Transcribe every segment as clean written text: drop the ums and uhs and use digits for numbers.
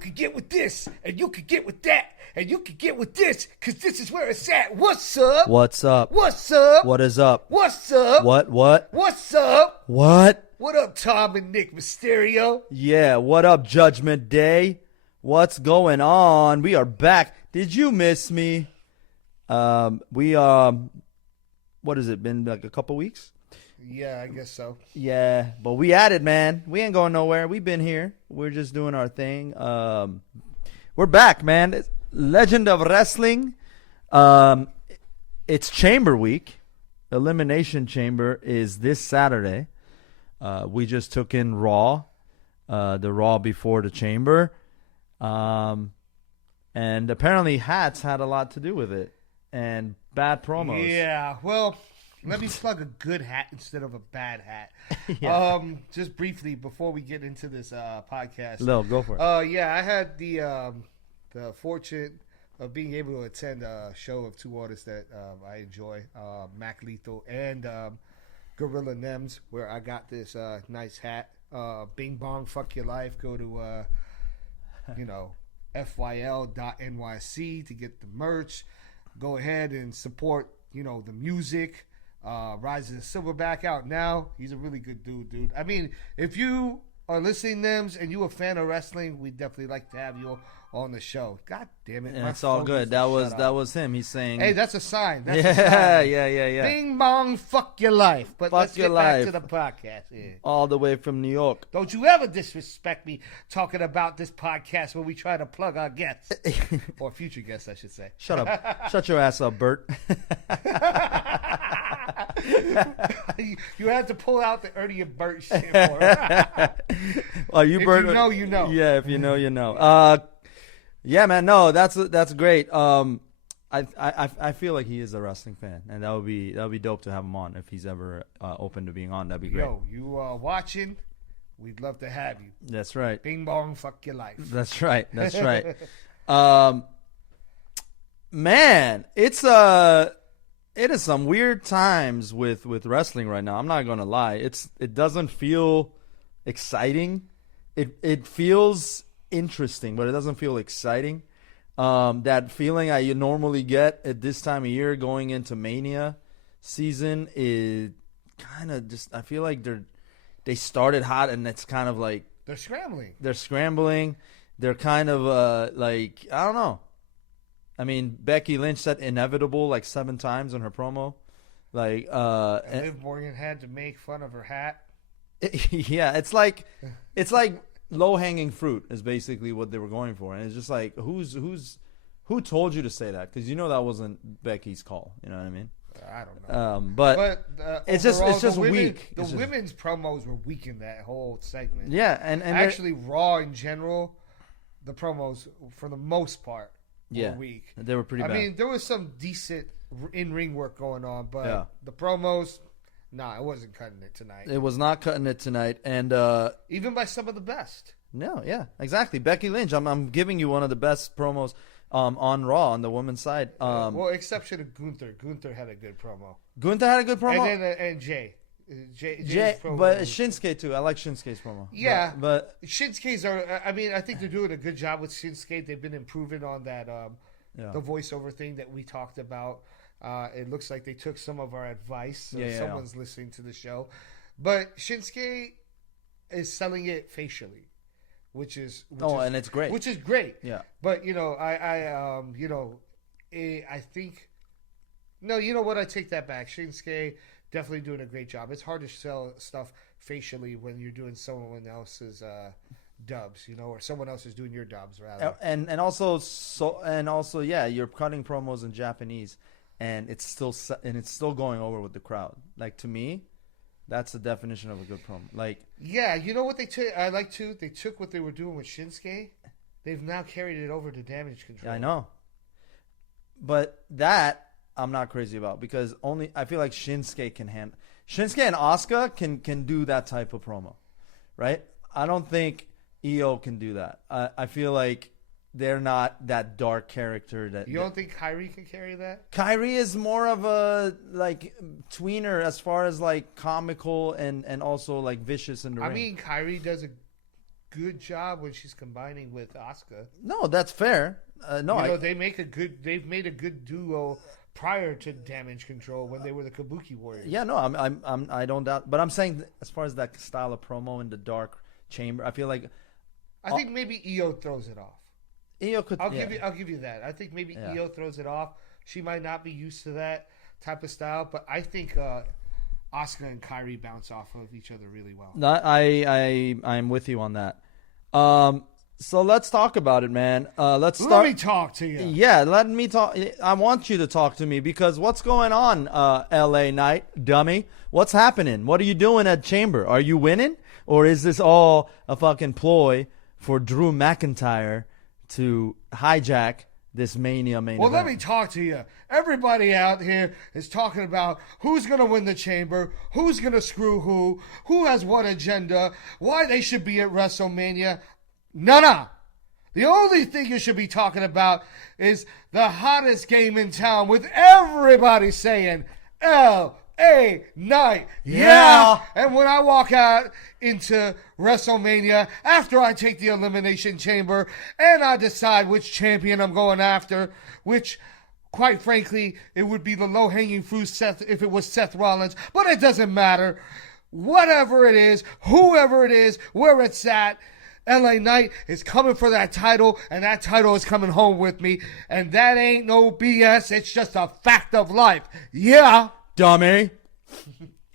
can get with this, and you can get with that, and you can get with this, because this is where it's at. What's up? What's up? What's up? What is up? What's up? What? What's up? What? What up, Tom and Nick Mysterio? Yeah, what up, Judgment Day? What's going on? We are back. Did you miss me? What has it been, like a couple weeks? Yeah, I guess so. Yeah, but we at it, man. We ain't going nowhere. We've been here. We're just doing our thing. We're back, man. It's Legend of Wrestling. It's Chamber Week. Elimination Chamber is this Saturday. We just took in Raw, the Raw before the Chamber. And apparently hats had a lot to do with it. And bad promos. Yeah, well, let me plug a good hat instead of a bad hat. Yeah. Just briefly before we get into this podcast. Lil, go for it. Yeah, I had the fortune of being able to attend a show of two artists that I enjoy, Mac Lethal and Gorilla Nems, where I got this nice hat. Bing Bong Fuck Your Life. Go to fyl.nyc to get the merch. Go ahead and support the music. Rise of the Silverback out now. He's a really good dude. I mean, if you are listening, Nems, and you a fan of wrestling, we'd definitely like to have you on the show. God damn it. And it's all good. That was him. He's saying, Hey, that's a sign. That's yeah, a sign. yeah. Bing bong, fuck your life. But let's get back to the podcast. Yeah. All the way from New York. Don't you ever disrespect me talking about this podcast when we try to plug our guests. Or future guests, I should say. Shut up. Shut your ass up, Bert. You had to pull out the Ernie and Bert shit for it. Well, you, If Bert, you know, you know. Yeah, if you know, you know. Yeah, man. No, that's great. I feel like he is a wrestling fan, and that would be dope to have him on if he's ever open to being on. That'd be great. Yo, you are watching. We'd love to have you. That's right. Bing bong, fuck your life. That's right. That's right. Man, it is some weird times with wrestling right now. I'm not gonna lie. It doesn't feel exciting. It feels interesting, but it doesn't feel exciting. That feeling I normally get at this time of year going into Mania season is kind of just. I feel like they started hot, and it's kind of like They're scrambling. They're kind of like, I don't know. I mean, Becky Lynch said inevitable like 7 times in her promo. Like, And Liv Morgan had to make fun of her hat. yeah, it's like low hanging fruit is basically what they were going for, and it's just like who told you to say that? Because that wasn't Becky's call. You know what I mean? I don't know. But it's overall, just the weak. The women's promos were weak in that whole segment. Yeah, and actually, Raw in general, the promos for the most part were weak. They were pretty bad. I mean, there was some decent in-ring work going on, but Yeah. the promos, it wasn't cutting it tonight. It was not cutting it tonight, and even by some of the best. No, yeah, exactly. Becky Lynch, I'm giving you one of the best promos on Raw on the women's side. Well, exception of Gunther. Gunther had a good promo. Gunther had a good promo. And then Jay. Jay, but Shinsuke too. I like Shinsuke's promo. Yeah, but Shinsuke's are. I mean, I think they're doing a good job with Shinsuke. They've been improving on that the voiceover thing that we talked about. It looks like they took some of our advice. So someone's listening to the show, but Shinsuke is selling it facially, which is and it's great. Which is great. Yeah, but I think you know what? I take that back. Shinsuke definitely doing a great job. It's hard to sell stuff facially when you're doing someone else's dubs, or someone else is doing your dubs rather. And also you're cutting promos in Japanese, and it's still going over with the crowd. Like, to me, that's the definition of a good promo. Like, yeah, you know what they took? I like to. They took what they were doing with Shinsuke. They've now carried it over to Damage Control. Yeah, I know, but that I'm not crazy about, because I feel like Shinsuke and Asuka can do that type of promo, right? I don't think Io can do that. I feel like they're not that dark character. That you don't think Kyrie can carry that? Kyrie is more of a like tweener as far as like comical and also like vicious in the ring. I mean, Kyrie does a good job when she's combining with Asuka. No, that's fair. They've made a good duo prior to Damage Control when they were the Kabuki Warriors. Yeah, no, I don't doubt. But I'm saying as far as that style of promo in the dark chamber, I feel like I think maybe Io throws it off. Io could. I'll give you that. I think maybe Io throws it off. She might not be used to that type of style, but I think Asuka and Kyrie bounce off of each other really well. I'm with you on that. So let's talk about it, man. Let me talk to you. Yeah, let me talk. I want you to talk to me because what's going on, LA Knight, dummy? What's happening? What are you doing at Chamber? Are you winning? Or is this all a fucking ploy for Drew McIntyre to hijack this Mania main event? Let me talk to you. Everybody out here is talking about who's going to win the Chamber, who's going to screw who has what agenda, why they should be at WrestleMania. No. The only thing you should be talking about is the hottest game in town with everybody saying L.A. Knight. Yeah. And when I walk out into WrestleMania, after I take the Elimination Chamber and I decide which champion I'm going after, which, quite frankly, it would be the low-hanging fruit if it was Seth Rollins, but it doesn't matter. Whatever it is, whoever it is, where it's at, LA Knight is coming for that title, and that title is coming home with me, and that ain't no BS. It's just a fact of life. Yeah. Dummy.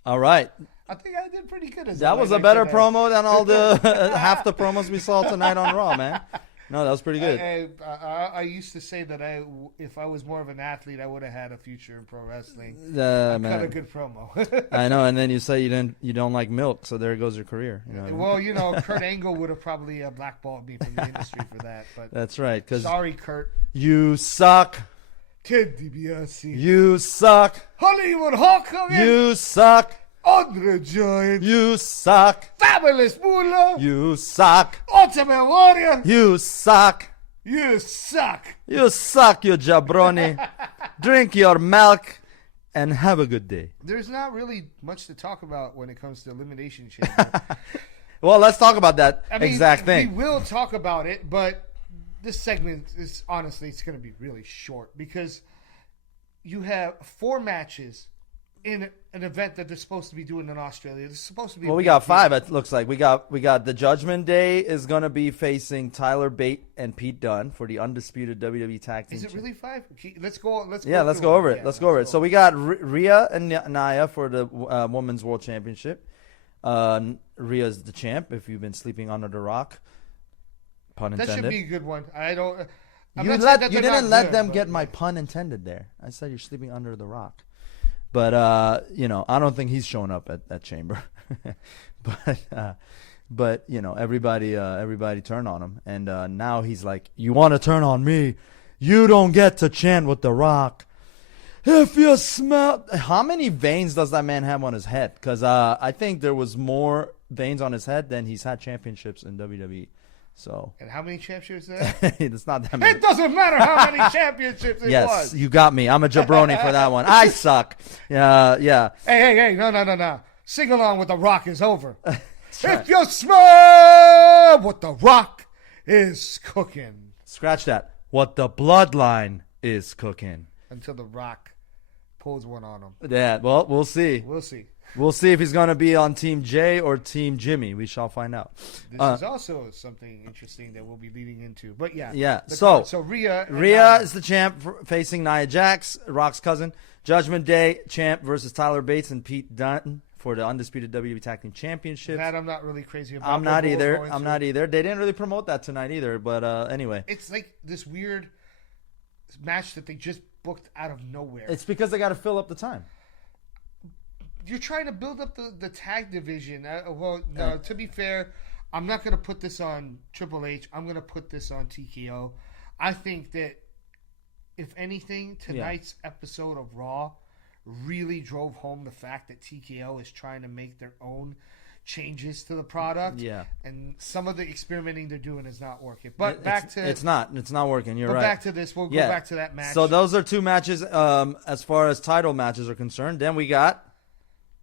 All right. I think I did pretty good. That was a better promo than all the half the promos we saw tonight on Raw, man. No, that was pretty good. I used to say that if I was more of an athlete, I would have had a future in pro wrestling. Man. Cut a good promo. I know, and then you say you don't like milk, so there goes your career. Well, Kurt Angle would have probably blackballed me from the industry for that. But that's right. Sorry, Kurt. You suck. Ted DiBiase. You suck. Hollywood Hawk. You suck. Andre Giant. You suck. Fabulous Moolah. You suck. Ultimate Warrior. You suck. You suck. You suck, you jabroni. Drink your milk and have a good day. There's not really much to talk about when it comes to Elimination Chamber. Well, let's talk about that exact thing. We will talk about it, but this segment is honestly, it's going to be really short because you have 4 matches in an event that they're supposed to be doing in Australia. It's supposed to be. Well, we got 5. It looks like we got the Judgment Day is going to be facing Tyler Bate and Pete Dunne for the undisputed WWE Tag Team. Is it really 5? Let's go. Yeah, let's go over it. Let's go over it. So we got Rhea and Nia for the Women's World Championship. Rhea's the champ. If you've been sleeping under the rock, pun intended. That should be a good one. I don't. You didn't let them get my pun intended there. I said you're sleeping under the rock. But, I don't think he's showing up at Chamber. but everybody turned on him. And now he's like, you want to turn on me? You don't get to chant with The Rock. If you smell... How many veins does that man have on his head? Because I think there was more veins on his head than he's had championships in WWE. So. And how many championships is that? It's not that many. It doesn't matter how many championships it was. Yes, you got me. I'm a jabroni for that one. I suck. Yeah. Hey. No. Sing along with The Rock is over. If you smell what The Rock is cooking. Scratch that. What the bloodline is cooking. Until The Rock pulls one on him. Yeah, well, we'll see. We'll see if he's going to be on Team Jay or Team Jimmy. We shall find out. This is also something interesting that we'll be leading into. But yeah. So Rhea is the champ facing Nia Jax, Rock's cousin. Judgment Day champ versus Tyler Bates and Pete Dunne for the undisputed WWE Tag Team Championships. That I'm not really crazy about. I'm not either. They didn't really promote that tonight either. But anyway, it's like this weird match that they just booked out of nowhere. It's because they got to fill up the time. You're trying to build up the tag division. To be fair, I'm not going to put this on Triple H. I'm going to put this on TKO. I think that, if anything, tonight's episode of Raw really drove home the fact that TKO is trying to make their own changes to the product. Yeah. And some of the experimenting they're doing is not working. But it's not working. You're right. Back to this. We'll go back to that match. So those are 2 matches as far as title matches are concerned. Then we got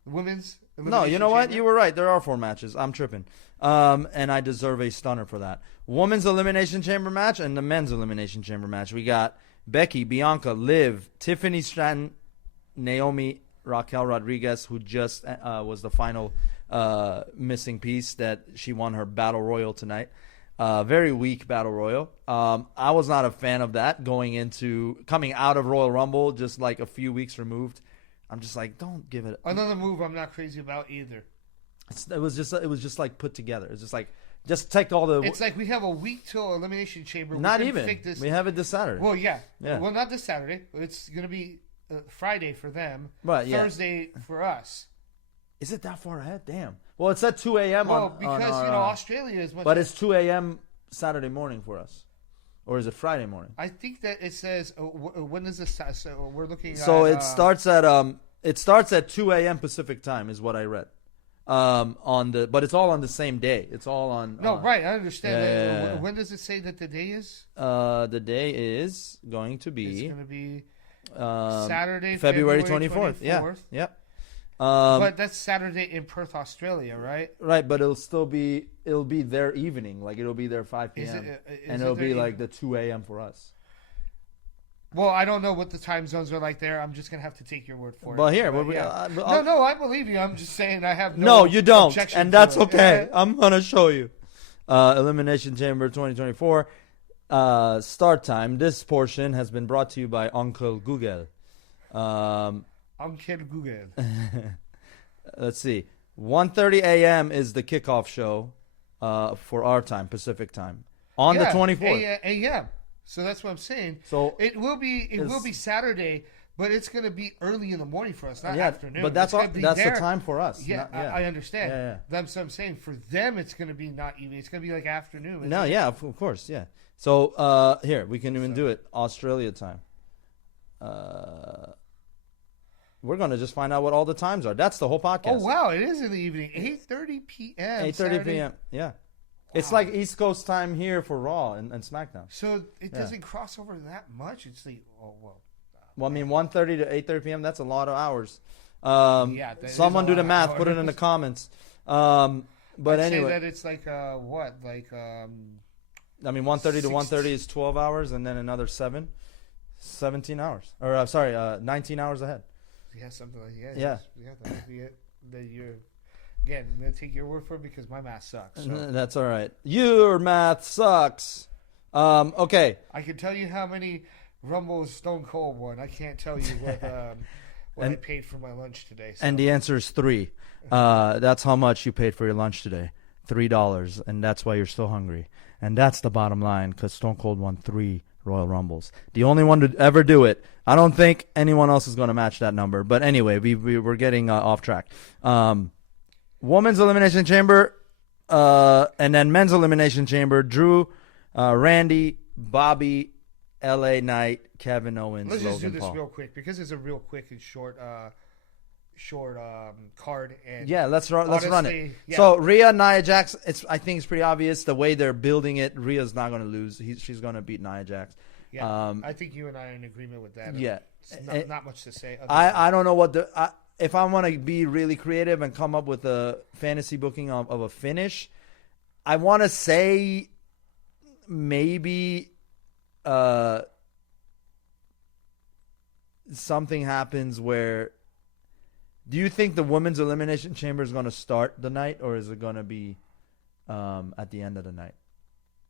Women's No, Elimination you know what? Chamber? You were right. There are 4 matches. I'm tripping. And I deserve a stunner for that. Women's Elimination Chamber match and the men's Elimination Chamber match. We got Becky, Bianca, Liv, Tiffany Stratton, Naomi, Raquel Rodriguez, who just was the final missing piece that she won her Battle Royal tonight. Very weak Battle Royal. I was not a fan of that coming out of Royal Rumble, just like a few weeks removed. I'm just like, don't give it. Another move I'm not crazy about either. It was just like put together. It's just like take all the. It's like we have a week till Elimination Chamber. Not we even. This. We have it this Saturday. Well, yeah. Yeah. Well, not this Saturday. It's gonna be Friday for them. Right, yeah. Thursday for us. Is it that far ahead? Damn. Well, it's at 2 a.m. Well, on because our, Australia is much. But it's 2 a.m. Saturday morning for us, or is it Friday morning? I think that it says when is this? So we're looking. So at, it starts at 2 a.m. Pacific time, is what I read. But it's all on the same day. It's all on. No, right. I understand. Yeah. When does it say that the day is? The day is going to It's be going to be Saturday, Saturday, February 24th. Yeah. Yep. But that's Saturday in Perth, Australia, right? Right, but it'll be their evening, like it'll be their 5 Is p.m. it- is and it it'll their be like the 2 a.m. for us. Well, I don't know what the time zones are like there. I'm just gonna have to take your word for it. But here, yeah. No, I believe you. I'm just saying I have no, you don't, objection and to that's it. okay. Yeah. I'm gonna show you. Elimination Chamber 2024 start time. This portion has been brought to you by Uncle Google. Uncle Google. Let's see. 1:30 a.m. is the kickoff show for our time, Pacific time, on the 24th. a.m. So that's what I'm saying. So it will be Saturday, but it's going to be early in the morning for us, not yeah, afternoon. but that's It's gonna be the there. time for us. Yeah, I understand. Yeah. That's what I'm saying. For them, it's going to be not evening. It's going to be like afternoon. No, yeah, of course, yeah. So here we can even do it Australia time. We're gonna just find out what all the times are. That's the whole podcast. Oh wow, it is in the evening, 8:30 p.m. 8:30 p.m. Yeah, it's like East Coast time here for Raw and SmackDown. So it doesn't cross over that much. It's like Well, I mean, 1:30 to 8:30 p.m. That's a lot of hours. Yeah, that is someone a do lot the of math. Put it in the hours. comments. But I'd anyway, say that it's like what, like I mean, 1:30 to 1:30 is 12 hours, and then another 17 hours. Or sorry, 19 hours ahead. yeah, something like Yeah. that would be it. Then you're again. I'm gonna take your word for it because my math sucks. So. That's all right. Your math sucks. Okay. I can tell you how many Rumble Stone Cold won. I can't tell you what I paid for my lunch today. So. And the answer is 3. That's how much you paid for your lunch today. $3, and that's why you're still hungry. And that's the bottom line, because Stone Cold won 3 Royal Rumbles. The only one to ever do it. I don't think anyone else is going to match that number. But anyway, we're getting off track. Women's Elimination Chamber, and then Men's Elimination Chamber. Drew, Randy, Bobby, LA Knight, Kevin Owens, Let's just do Logan this Paul. real quick because it's a real quick and short card. And Yeah, let's run it. honestly, yeah. So Rhea, Nia Jax. I think it's pretty obvious the way they're building it. Rhea's not going to lose. She's going to beat Nia Jax. Yeah, I think you and I are in agreement with that. Yeah. It's not much to say. I don't know what if I want to be really creative and come up with a fantasy booking of a finish. I want to say maybe something happens where. Do you think the women's elimination chamber is going to start the night, or is it going to be at the end of the night?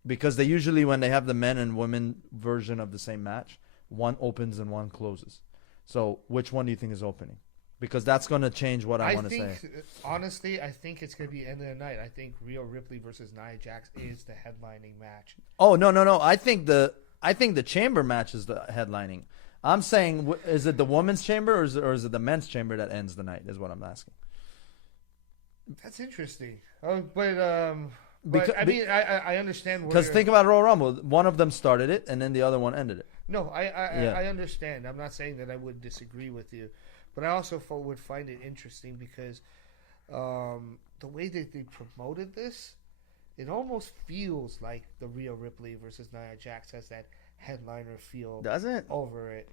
Because they usually, when they have the men and women version of the same match, one opens and one closes. So which one do you think is opening? Because that's going to change what I want to say. Honestly, I think it's going to be end of the night. I think Rhea Ripley versus Nia Jax is the headlining match. Oh, no. I think the chamber match is the headlining. I'm saying, is it the women's chamber or is it the men's chamber that ends the night? Is what I'm asking. That's interesting. But I mean, I understand. Because think about Royal Rumble. One of them started it, and then the other one ended it. No, I understand. I'm not saying that I would disagree with you, but I also would find it interesting because the way that they promoted this, it almost feels like the Rhea Ripley versus Nia Jax has that headliner feel. Does it? Over it?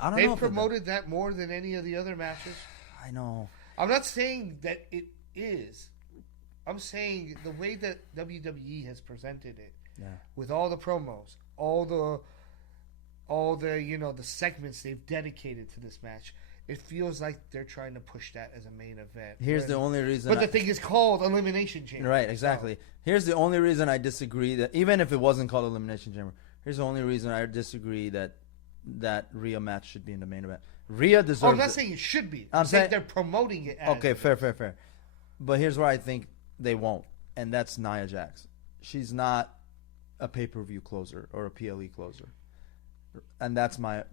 I don't They know. promoted that more than any of the other matches. I know. I'm not saying that it is. I'm saying the way that WWE has presented it, with all the promos, all the the segments they've dedicated to this match, it feels like they're trying to push that as a main event. Here's the only reason. But the thing is called Elimination Chamber. Right, exactly. Here's the only reason I disagree that even if it wasn't called Elimination Chamber, here's the only reason I disagree that Rhea match should be in the main event. Rhea deserves. I'm not saying it should be. I'm saying they're promoting it. As okay, fair. But here's where I think they won't, and that's Nia Jax. She's not a pay-per-view closer or a PLE closer, and that's my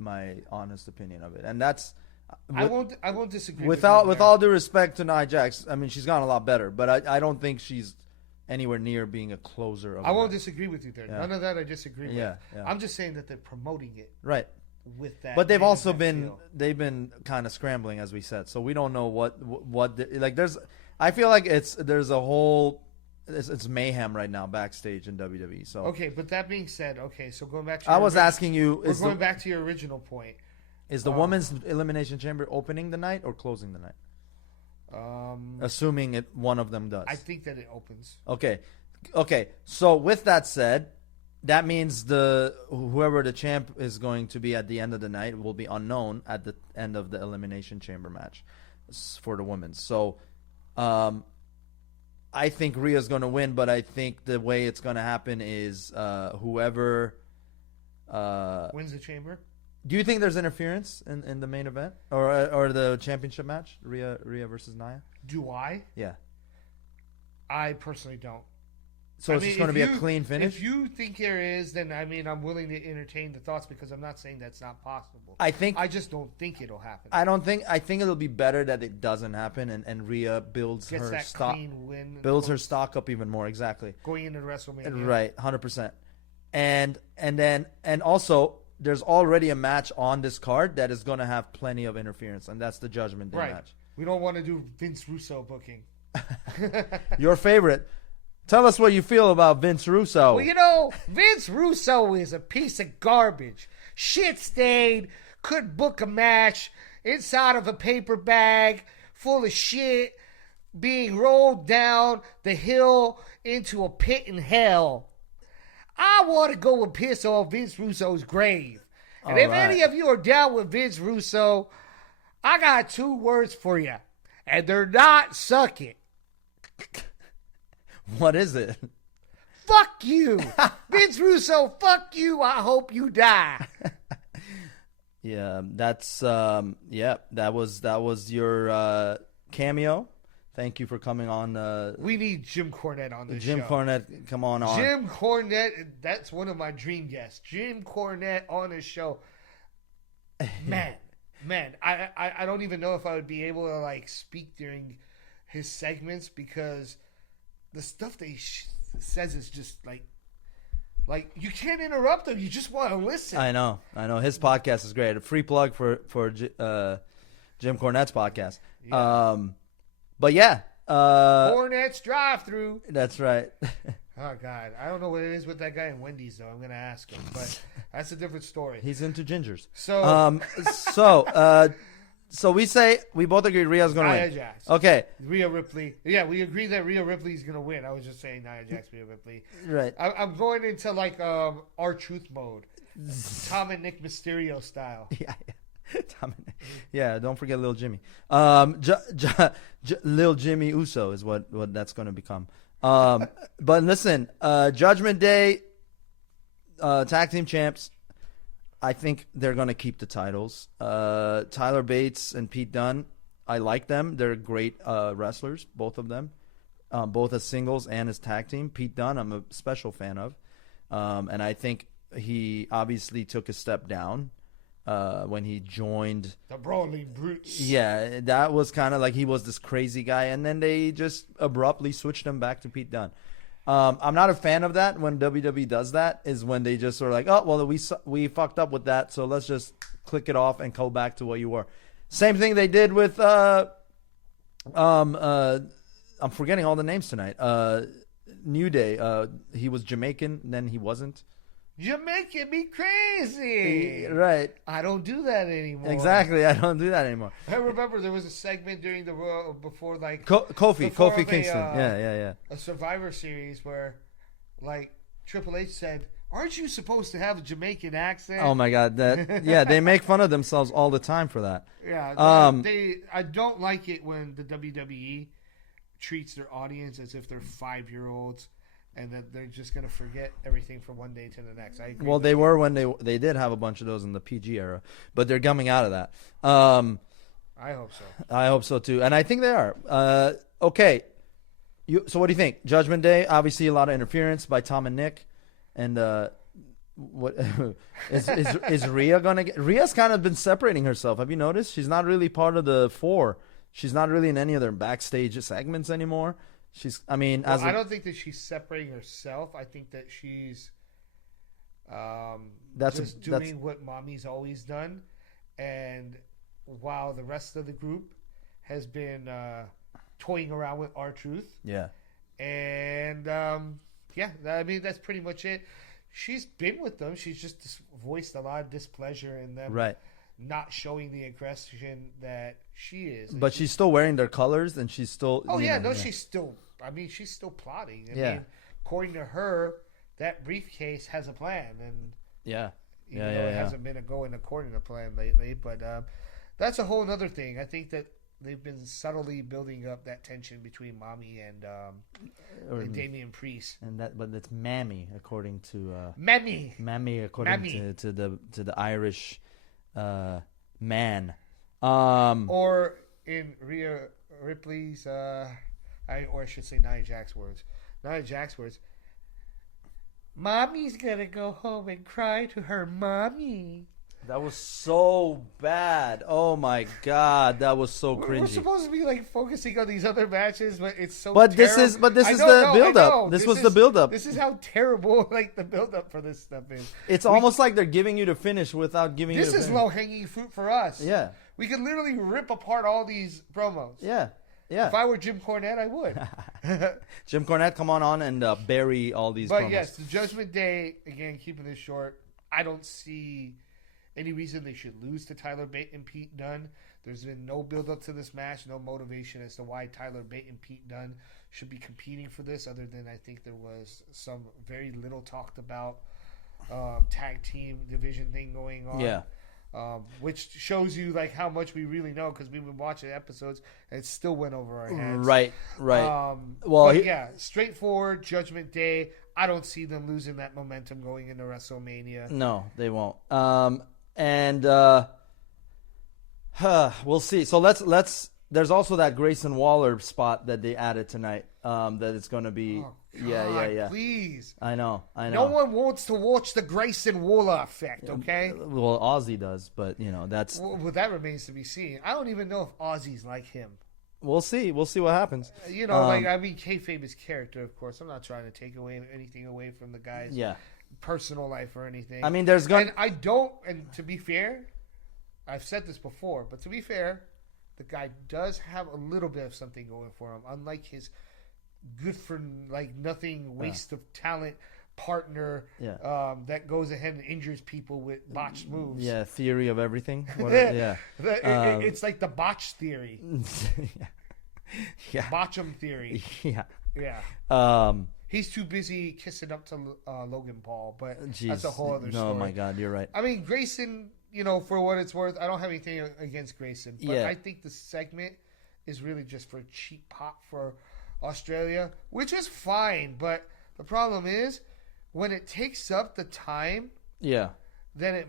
honest opinion of it. And that's I won't disagree. With all due respect to Nia Jax, I mean she's gotten a lot better, but I don't think she's anywhere near being a closer. I won't disagree with you there. Yeah. None of that I disagree with. Yeah. I'm just saying that they're promoting it. Right. With that, but they've also been kind of scrambling, as we said, so we don't know what like. I feel like there's a whole it's mayhem right now backstage in WWE. So okay, but that being said, so going back to asking you, going back to your original point, is the women's elimination chamber opening the night or closing the night? Assuming one of them does, I think that it opens. Okay. So with that said, that means whoever the champ is going to be at the end of the night will be unknown at the end of the elimination chamber match for the women. So, I think Rhea's going to win, but I think the way it's going to happen is whoever wins the chamber. Do you think there's interference in the main event or the championship match, Rhea versus Nia? Do I? Yeah. I personally don't. So it's just going to be a clean finish? If you think there is, then I'm willing to entertain the thoughts because I'm not saying that's not possible. I just don't think it'll happen. I think it'll be better that it doesn't happen and Rhea builds her stock, her stock up even more. Exactly. Going into WrestleMania. Right, 100%. And also there's already a match on this card that is going to have plenty of interference, and that's the Judgment Day match. We don't want to do Vince Russo booking. Your favorite. Tell us what you feel about Vince Russo. Well, Vince Russo is a piece of garbage. Shit-stained, could book a match inside of a paper bag full of shit being rolled down the hill into a pit in hell. I want to go and piss on Vince Russo's grave. And if any of you are down with Vince Russo, I got 2 words for you. And they're not suck it. What is it? Fuck you. Vince Russo, fuck you. I hope you die. Yeah, that's that was your cameo. Thank you for coming on. We need Jim Cornette on this show. Jim Cornette, come on. Jim Cornette, that's one of my dream guests. Jim Cornette on this show. Man, I don't even know if I would be able to speak during his segments because the stuff that he says is just like you can't interrupt him. You just want to listen. I know. His podcast is great. A free plug for Jim Cornette's podcast. Yeah. But yeah, Cornette's drive-through. That's right. Oh God, I don't know what it is with that guy in Wendy's though. I'm gonna ask him, but that's a different story. He's into gingers. So, we both agree Rhea's going to win. Nia Jax. Okay. Rhea Ripley. Yeah, we agree that Rhea Ripley is going to win. I was just saying Nia Jax, Rhea Ripley. Right. I'm going into R-Truth mode. Tom and Nick Mysterio style. Yeah. Tom and Nick. Yeah, don't forget Lil Jimmy. Lil Jimmy Uso is what that's going to become. But listen, Judgment Day, tag team champs. I think they're going to keep the titles. Tyler Bates and Pete Dunne, I like them. They're great wrestlers, both of them, both as singles and as tag team. Pete Dunne, I'm a special fan of. And I think he obviously took a step down when he joined. The Brawling Brutes. Yeah, that was kind of like he was this crazy guy. And then they just abruptly switched him back to Pete Dunne. I'm not a fan of that when WWE does that, is when they just sort of like, oh, well, we fucked up with that, so let's just click it off and go back to what you were. Same thing they did with, I'm forgetting all the names tonight. New Day, he was Jamaican, then he wasn't. You're making me crazy. Right. I don't do that anymore. Exactly. I don't do that anymore. I remember there was a segment during the Royal before like Kofi before Kingston. Yeah. a Survivor Series where like Triple H said, "Aren't you supposed to have a Jamaican accent?" Oh my God. They make fun of themselves all the time for that. Yeah, I don't like it when the WWE treats their audience as if they're 5-year-olds and that they're just gonna forget everything from one day to the next. I agree. Well, they were when they did have a bunch of those in the PG era, but they're coming out of that. I hope so. I hope so too, and I think they are. Okay, so what do you think? Judgment Day, obviously a lot of interference by Tom and Nick, and what is Rhea gonna get? Rhea's kind of been separating herself. Have you noticed? She's not really part of the four. She's not really in any of their backstage segments anymore. I don't think that she's separating herself. I think that she's doing what Mommy's always done. And while the rest of the group has been toying around with R-Truth. Yeah. And, that's pretty much it. She's been with them. She's just voiced a lot of displeasure in them. Right. Not showing the aggression that she is. But she's still wearing their colors, and she's still... she's still... she's still plotting. I mean, according to her, that briefcase has a plan. And it hasn't been going according to plan lately. But that's a whole other thing. I think that they've been subtly building up that tension between Mommy and Damian Priest. But it's Mammy, according to... Mammy, according to the Irish... man, or in Rhea Ripley's, or I should say Nia Jax's words. Mommy's gonna go home and cry to her mommy. That was so bad. Oh my God, that was so cringy. We're supposed to be like focusing on these other matches, but it's so. But this is the build up. This was the build up. This is how terrible like the build up for this stuff is. It's almost like they're giving you the finish without giving you. This is low hanging fruit for us. Yeah, we could literally rip apart all these promos. Yeah. If I were Jim Cornette, I would. Jim Cornette, come on and bury all these. But promos. Yes, the Judgment Day again. Keeping this short, I don't see any reason they should lose to Tyler Bate and Pete Dunne. There's been no build up to this match, no motivation as to why Tyler Bate and Pete Dunne should be competing for this, other than I think there was some very little talked about tag team division thing going on. Yeah. Which shows you like how much we really know because we've been watching episodes and it still went over our heads. Right. Straightforward Judgment Day. I don't see them losing that momentum going into WrestleMania. No, they won't. We'll see. So let's. There's also that Grayson Waller spot that they added tonight. That it's going to be. Oh, God, yeah. Please. I know. No one wants to watch the Grayson Waller effect. Okay. Well, Ozzy does, but that's. Well, that remains to be seen. I don't even know if Ozzy's like him. We'll see. We'll see what happens. Kayfabe is character, of course. I'm not trying to take anything away from the guy's personal life or anything. I mean, there's going. And to be fair, I've said this before, but to be fair, the guy does have a little bit of something going for him, unlike his good for like nothing waste of talent partner that goes ahead and injures people with botched moves. Yeah, theory of everything. It's like the botch theory. Yeah. Botchum theory. Yeah. He's too busy kissing up to Logan Paul, but that's a whole other story. Oh my God, you're right. I mean, Grayson, for what it's worth, I don't have anything against Grayson, but I think the segment is really just for cheap pop for Australia, which is fine, but the problem is when it takes up the time, then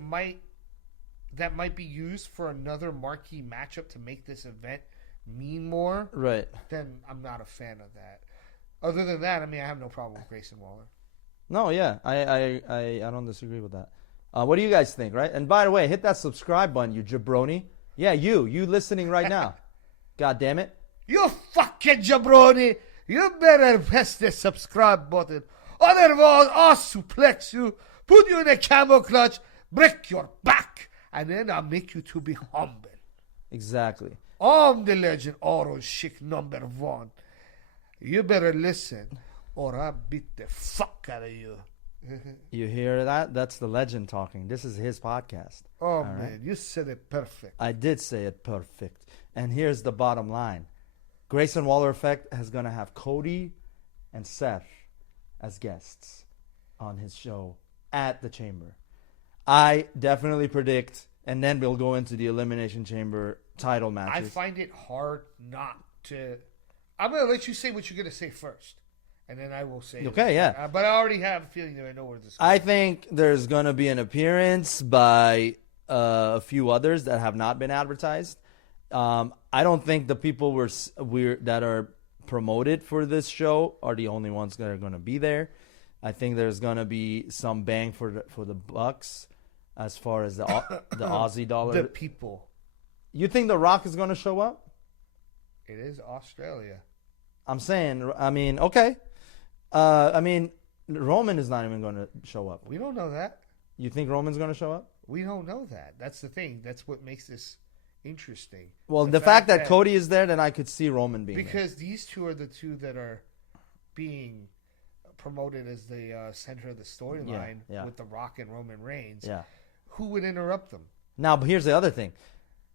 that might be used for another marquee matchup to make this event mean more. Right. Then I'm not a fan of that. Other than that, I mean, I have no problem with Grayson Waller. No, yeah, I don't disagree with that. What do you guys think, right? And by the way, hit that subscribe button, you jabroni. Yeah, you listening right now. God damn it. You fucking jabroni. You better press the subscribe button. Otherwise, I'll suplex you, put you in a camel clutch, break your back, and then I'll make you to be humble. Exactly. I'm the legend, Oro Chic #1. You better listen, or I'll beat the fuck out of you. You hear that? That's the legend talking. This is his podcast. Oh, All man, right. you said it perfect. I did say it perfect. And here's the bottom line. Grayson Waller Effect is going to have Cody and Seth as guests on his show at the Chamber. I definitely predict, and then we'll go into the Elimination Chamber title I matches. find it hard not to. I'm going to let you say what you're going to say first, and then I will say. Okay, yeah. But I already have a feeling that I know where this is I going. think there's going to be an appearance by a few others that have not been advertised. I don't think the people that are promoted for this show are the only ones that are going to be there. I think there's going to be some bang for the bucks as far as the Aussie dollar. The people. You think The Rock is going to show up? It is Australia. I'm saying, I mean, okay. I mean, Roman is not even going to show up. We don't know that. You think Roman's going to show up? We don't know that. That's the thing. That's what makes this interesting. Well, the fact that Cody is there, then I could see Roman being there. Because these two are the two that are being promoted as the center of the storyline Yeah. with The Rock and Roman Reigns. Yeah. Who would interrupt them? Now, but here's the other thing.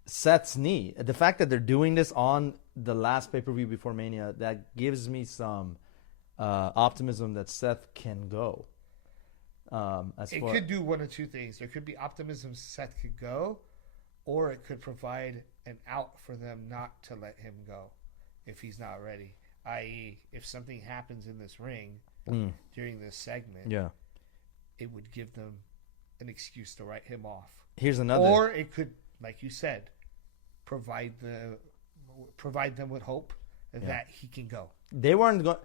Seth's knee. The fact that they're doing this on the last pay-per-view before Mania, that gives me some optimism that Seth can go. It could do one of two things. There could be optimism Seth could go, or it could provide an out for them not to let him go if he's not ready. I.e., if something happens in this ring during this segment, it would give them an excuse to write him off. Here's another. Or it could, like you said, provide them with hope that he can go. They weren't going.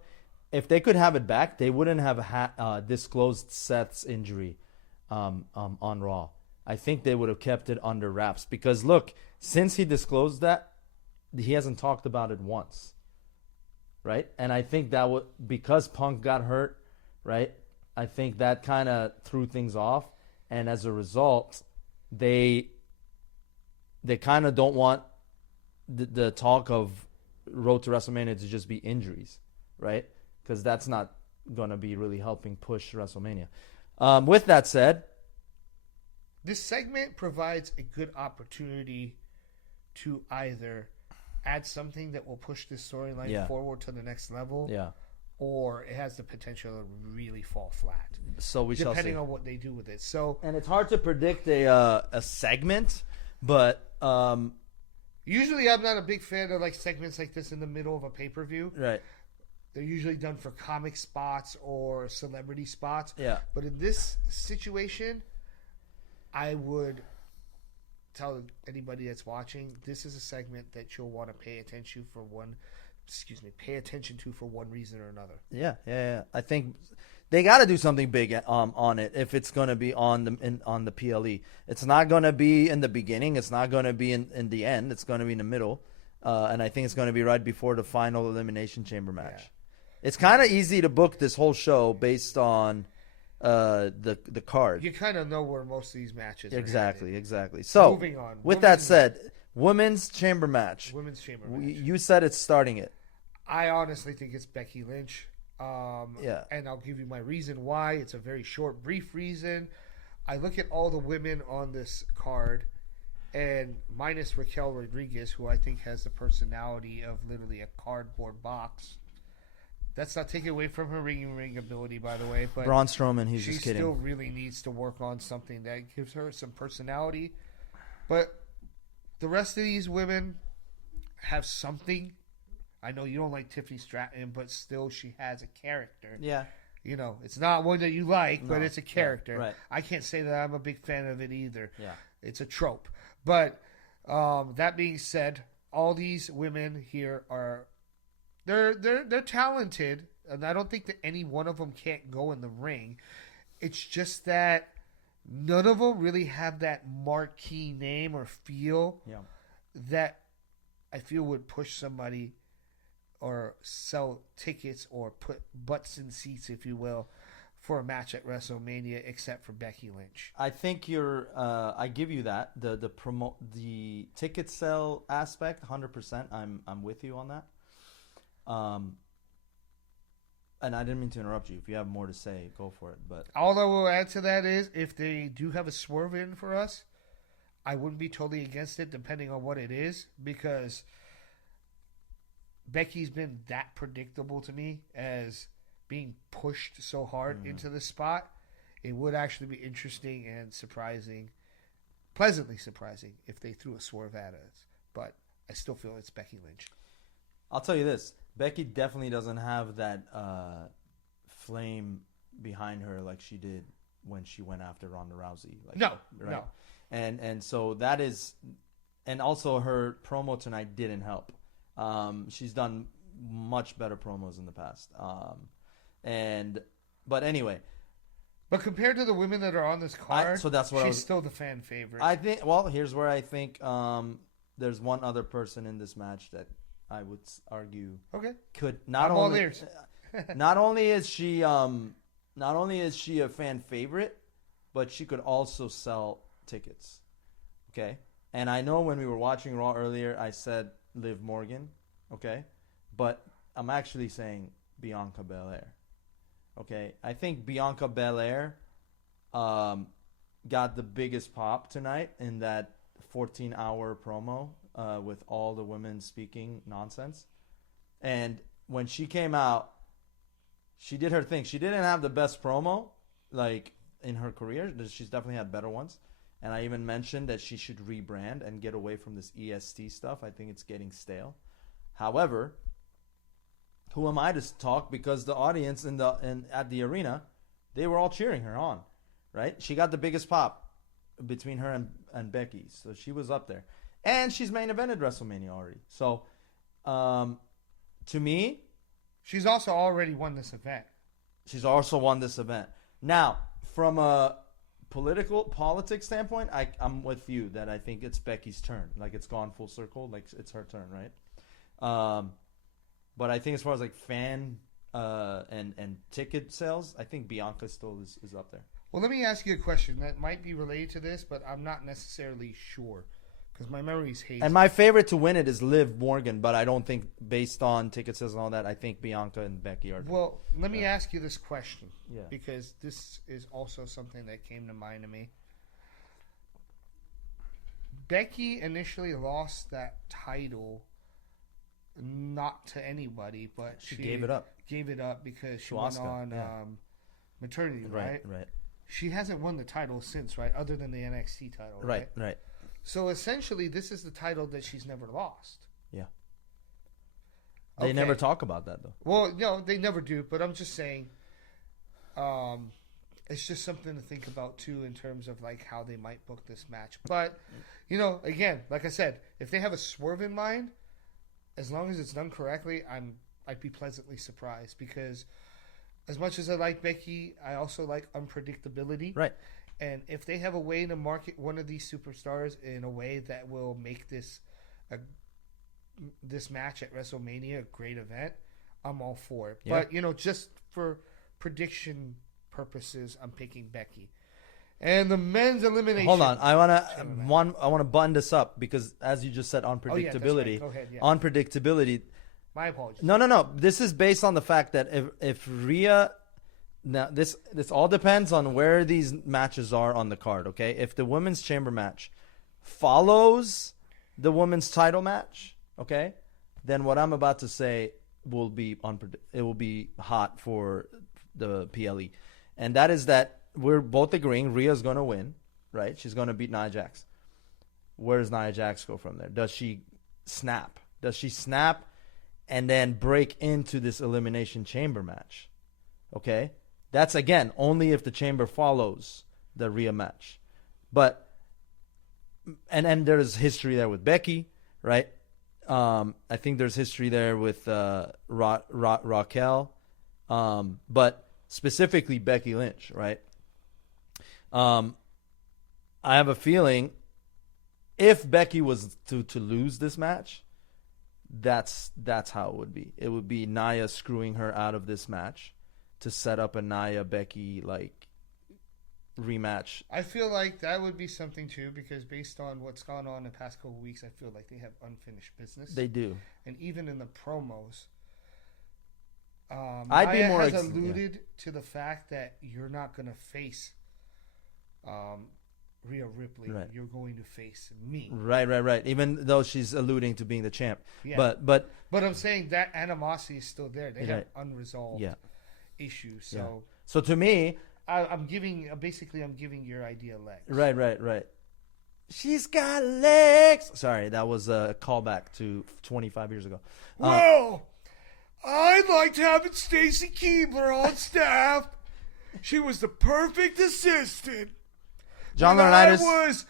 If they could have it back, they wouldn't have disclosed Seth's injury on Raw. I think they would have kept it under wraps because look, since he disclosed that, he hasn't talked about it once, right? And I think that would because Punk got hurt, right? I think that kind of threw things off, and as a result, they kind of don't want the talk of Road to WrestleMania to just be injuries, right? Because that's not going to be really helping push WrestleMania. With that said, this segment provides a good opportunity to either add something that will push this storyline forward to the next level, or it has the potential to really fall flat. So we shall see. Depending on what they do with it. So, and it's hard to predict a segment, but usually I'm not a big fan of like segments like this in the middle of a pay-per-view. Right. They're usually done for comic spots or celebrity spots. Yeah. But in this situation, I would tell anybody that's watching, this is a segment that you'll want to pay attention to for one reason or another. Yeah. I think they got to do something big on it if it's going to be on the PLE. It's not going to be in the beginning. It's not going to be in the end. It's going to be in the middle. And I think it's going to be right before the final Elimination Chamber match. Yeah. It's kind of easy to book this whole show based on the card. You kind of know where most of these matches are Exactly. So, moving on. With that said, women's chamber match. You said it's starting it. I honestly think it's Becky Lynch. And I'll give you my reason why. It's a very short, brief reason. I look at all the women on this card, and minus Raquel Rodriguez, who I think has the personality of literally a cardboard box. That's not taken away from her ring ability, by the way. But Braun Strowman, he's she just kidding. still really needs to work on something that gives her some personality. But the rest of these women have something. I know you don't like Tiffany Stratton, but still she has a character. Yeah. You know, it's not one that you like, but it's a character. Right. I can't say that I'm a big fan of it either. Yeah. It's a trope. But that being said, all these women here are they're talented, and I don't think that any one of them can't go in the ring. It's just that none of them really have that marquee name or feel that I feel would push somebody or sell tickets or put butts in seats, if you will, for a match at WrestleMania, except for Becky Lynch. I think you're. I give you that the ticket sell aspect, 100%. I'm with you on that. And I didn't mean to interrupt you. If you have more to say, go for it. But All I will add to that is if they do have a swerve in for us, I wouldn't be totally against it depending on what it is because Becky's been that predictable to me as being pushed so hard into the spot. It would actually be interesting and surprising, pleasantly surprising, if they threw a swerve at us. But I still feel it's Becky Lynch. I'll tell you this: Becky definitely doesn't have that flame behind her like she did when she went after Ronda Rousey. Like, No, right? no. And so that is, and also her promo tonight didn't help. She's done much better promos in the past. But anyway, But compared to the women that are on this card, so that's what she's still the fan favorite. I think. Well, here's where I think there's one other person in this match that I would argue okay. could not I'm all only ears. not only is she a fan favorite, but she could also sell tickets. Okay, and I know when we were watching Raw earlier, I said Liv Morgan. Okay, but I'm actually saying Bianca Belair. Okay, I think Bianca Belair got the biggest pop tonight in that 14-hour promo with all the women speaking nonsense. And when she came out, she did her thing. She didn't have the best promo like in her career. She's definitely had better ones. And I even mentioned that she should rebrand and get away from this EST stuff. I think it's getting stale. However, who am I to talk? Because the audience at the arena, they were all cheering her on, right? She got the biggest pop between her and Becky, so she was up there, and she's main evented WrestleMania already. So, to me, She's also already won this event. she's also won this event. Now, from a politics standpoint, I'm with you that I think it's Becky's turn. Like it's gone full circle. Like it's her turn, right? But I think as far as like fan and ticket sales, I think Bianca still is up there. Well, let me ask you a question that might be related to this, but I'm not necessarily sure because my memory's hazy. And my favorite to win it is Liv Morgan, but I don't think based on ticket sales and all that, I think Bianca and Becky are. Well, let me ask you this question Yeah. because this is also something that came to mind to me. Becky initially lost that title not to anybody, but She gave it up. Gave it up because she To went Asuka, on yeah. maternity, right? Right. She hasn't won the title since, right? Other than the NXT title, right? Right. So essentially, this is the title that she's never lost. Yeah. They Okay. never talk about that though. Well, no, they never do. But I'm just saying, it's just something to think about too in terms of like how they might book this match. But again, like I said, if they have a swerve in mind, as long as it's done correctly, I'd be pleasantly surprised because as much as I like Becky, I also like unpredictability. Right. And if they have a way to market one of these superstars in a way that will make this match at WrestleMania a great event, I'm all for it. Yeah. But just for prediction purposes, I'm picking Becky. And the men's elimination. Hold on, I wanna button this up because as you just said, Oh, yeah, that's unpredictability. right. Go ahead, yeah. Unpredictability. My apologies. No. This is based on the fact that if Rhea, now this all depends on where these matches are on the card. Okay, if the women's chamber match follows the women's title match, okay, then what I'm about to say will be it will be hot for the PLE, and that is that we're both agreeing Rhea's going to win, right? She's going to beat Nia Jax. Where does Nia Jax go from there? Does she snap? Does she snap and then break into this elimination chamber match? Okay? That's, again, only if the chamber follows the Rhea match. But, and there's history there with Becky, right? I think there's history there with Raquel. But specifically Becky Lynch, right? I have a feeling if Becky was to lose this match, that's how it would be. It would be Nia screwing her out of this match to set up a Nia Becky like rematch. I feel like that would be something too because based on what's gone on the past couple of weeks, I feel like they have unfinished business. They do. And even in the promos, I'd be Nia more has yeah. alluded to the fact that you're not going to face Rhea Ripley. Right. You're going to face me. Right. Even though she's alluding to being the champ, Yeah. but I'm saying that animosity is still there. They have Right. unresolved Yeah. issues. yeah. So So to me, I'm giving your idea legs. right. She's got legs. Sorry, that was a callback to 25 years ago. Well, I liked having Stacy Keebler on staff. She was the perfect assistant. John When Laurinaitis. I was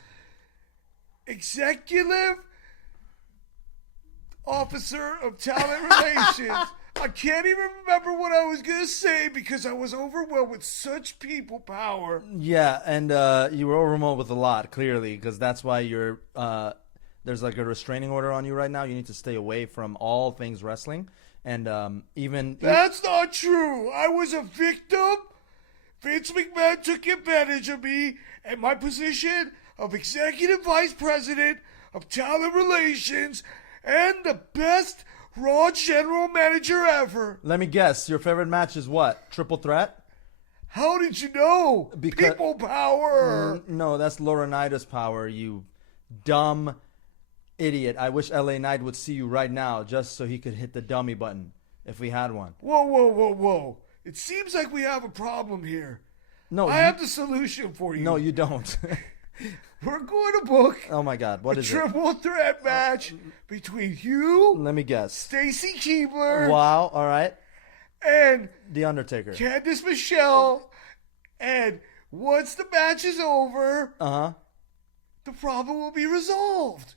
executive officer of talent relations. I can't even remember what I was going to say because I was overwhelmed with such people power. Yeah, and you were overwhelmed with a lot, clearly, because that's why you're. There's like a restraining order on you right now. You need to stay away from all things wrestling, and even. That's not true. I was a victim. Vince McMahon took advantage of me and my position of executive vice president of talent relations and the best Raw general manager ever. Let me guess. Your favorite match is what? Triple threat? How did you know? Because- People power. No, that's Laurinaitis power. You dumb idiot. I wish LA Knight would see you right now, just so he could hit the dummy button if we had one. Whoa. It seems like we have a problem here. No, I you, have the solution for you. no, you don't. We're going to book Oh my God, what a is it? triple threat match between you, Let me guess. Stacy Keebler, Wow. All right. and The Undertaker. Candice Michelle. And once the match is over, the problem will be resolved.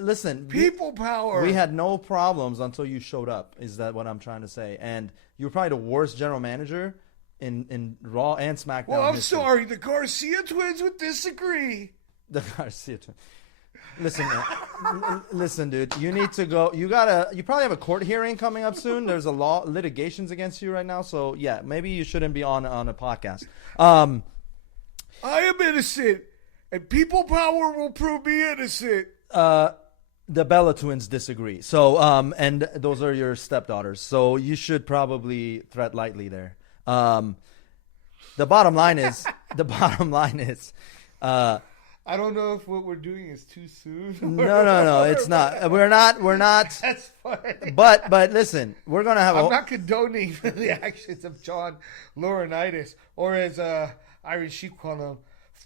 Listen, People power. we had no problems until you showed up. Is that what I'm trying to say? And you were probably the worst general manager in Raw and SmackDown. Well, I'm history. sorry. The Garcia twins would disagree. The Garcia. Listen, man. Listen, dude. You need to go. You probably have a court hearing coming up soon. There's a litigations against you right now. So yeah, maybe you shouldn't be on a podcast. I am innocent, and people power will prove me innocent. The Bella twins disagree. So and those are your stepdaughters. So you should probably tread lightly there. The bottom line is. I don't know if what we're doing is too soon. No, it's not. We're not. That's funny. But listen, we're gonna have. I'm not condoning the actions of John Laurinaitis, or as Irish Sheep call him,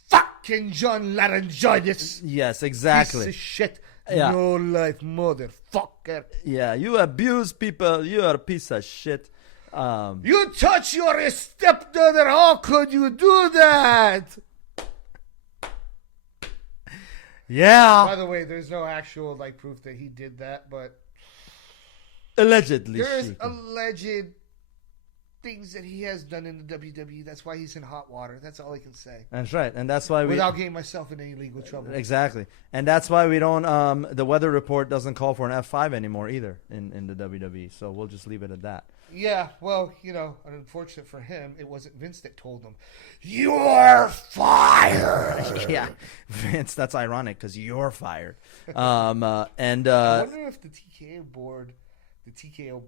fucking John Laryngitis. Yes, exactly. Piece of shit. Yeah. No life motherfucker. Yeah, you abuse people. You are a piece of shit. You touch your stepdaughter. How could you do that? Yeah. By the way, there's no actual proof that he did that, but Allegedly. there's she- alleged things that he has done in the WWE. That's why he's in hot water. That's all I can say. That's right, and that's why we. Without getting myself in any legal trouble. Exactly, and that's why we don't. The weather report doesn't call for an F5 anymore either in the WWE. So we'll just leave it at that. Yeah, well, unfortunate for him, it wasn't Vince that told him, "You're fired." Yeah, Vince. That's ironic because you're fired. And I wonder if the TKO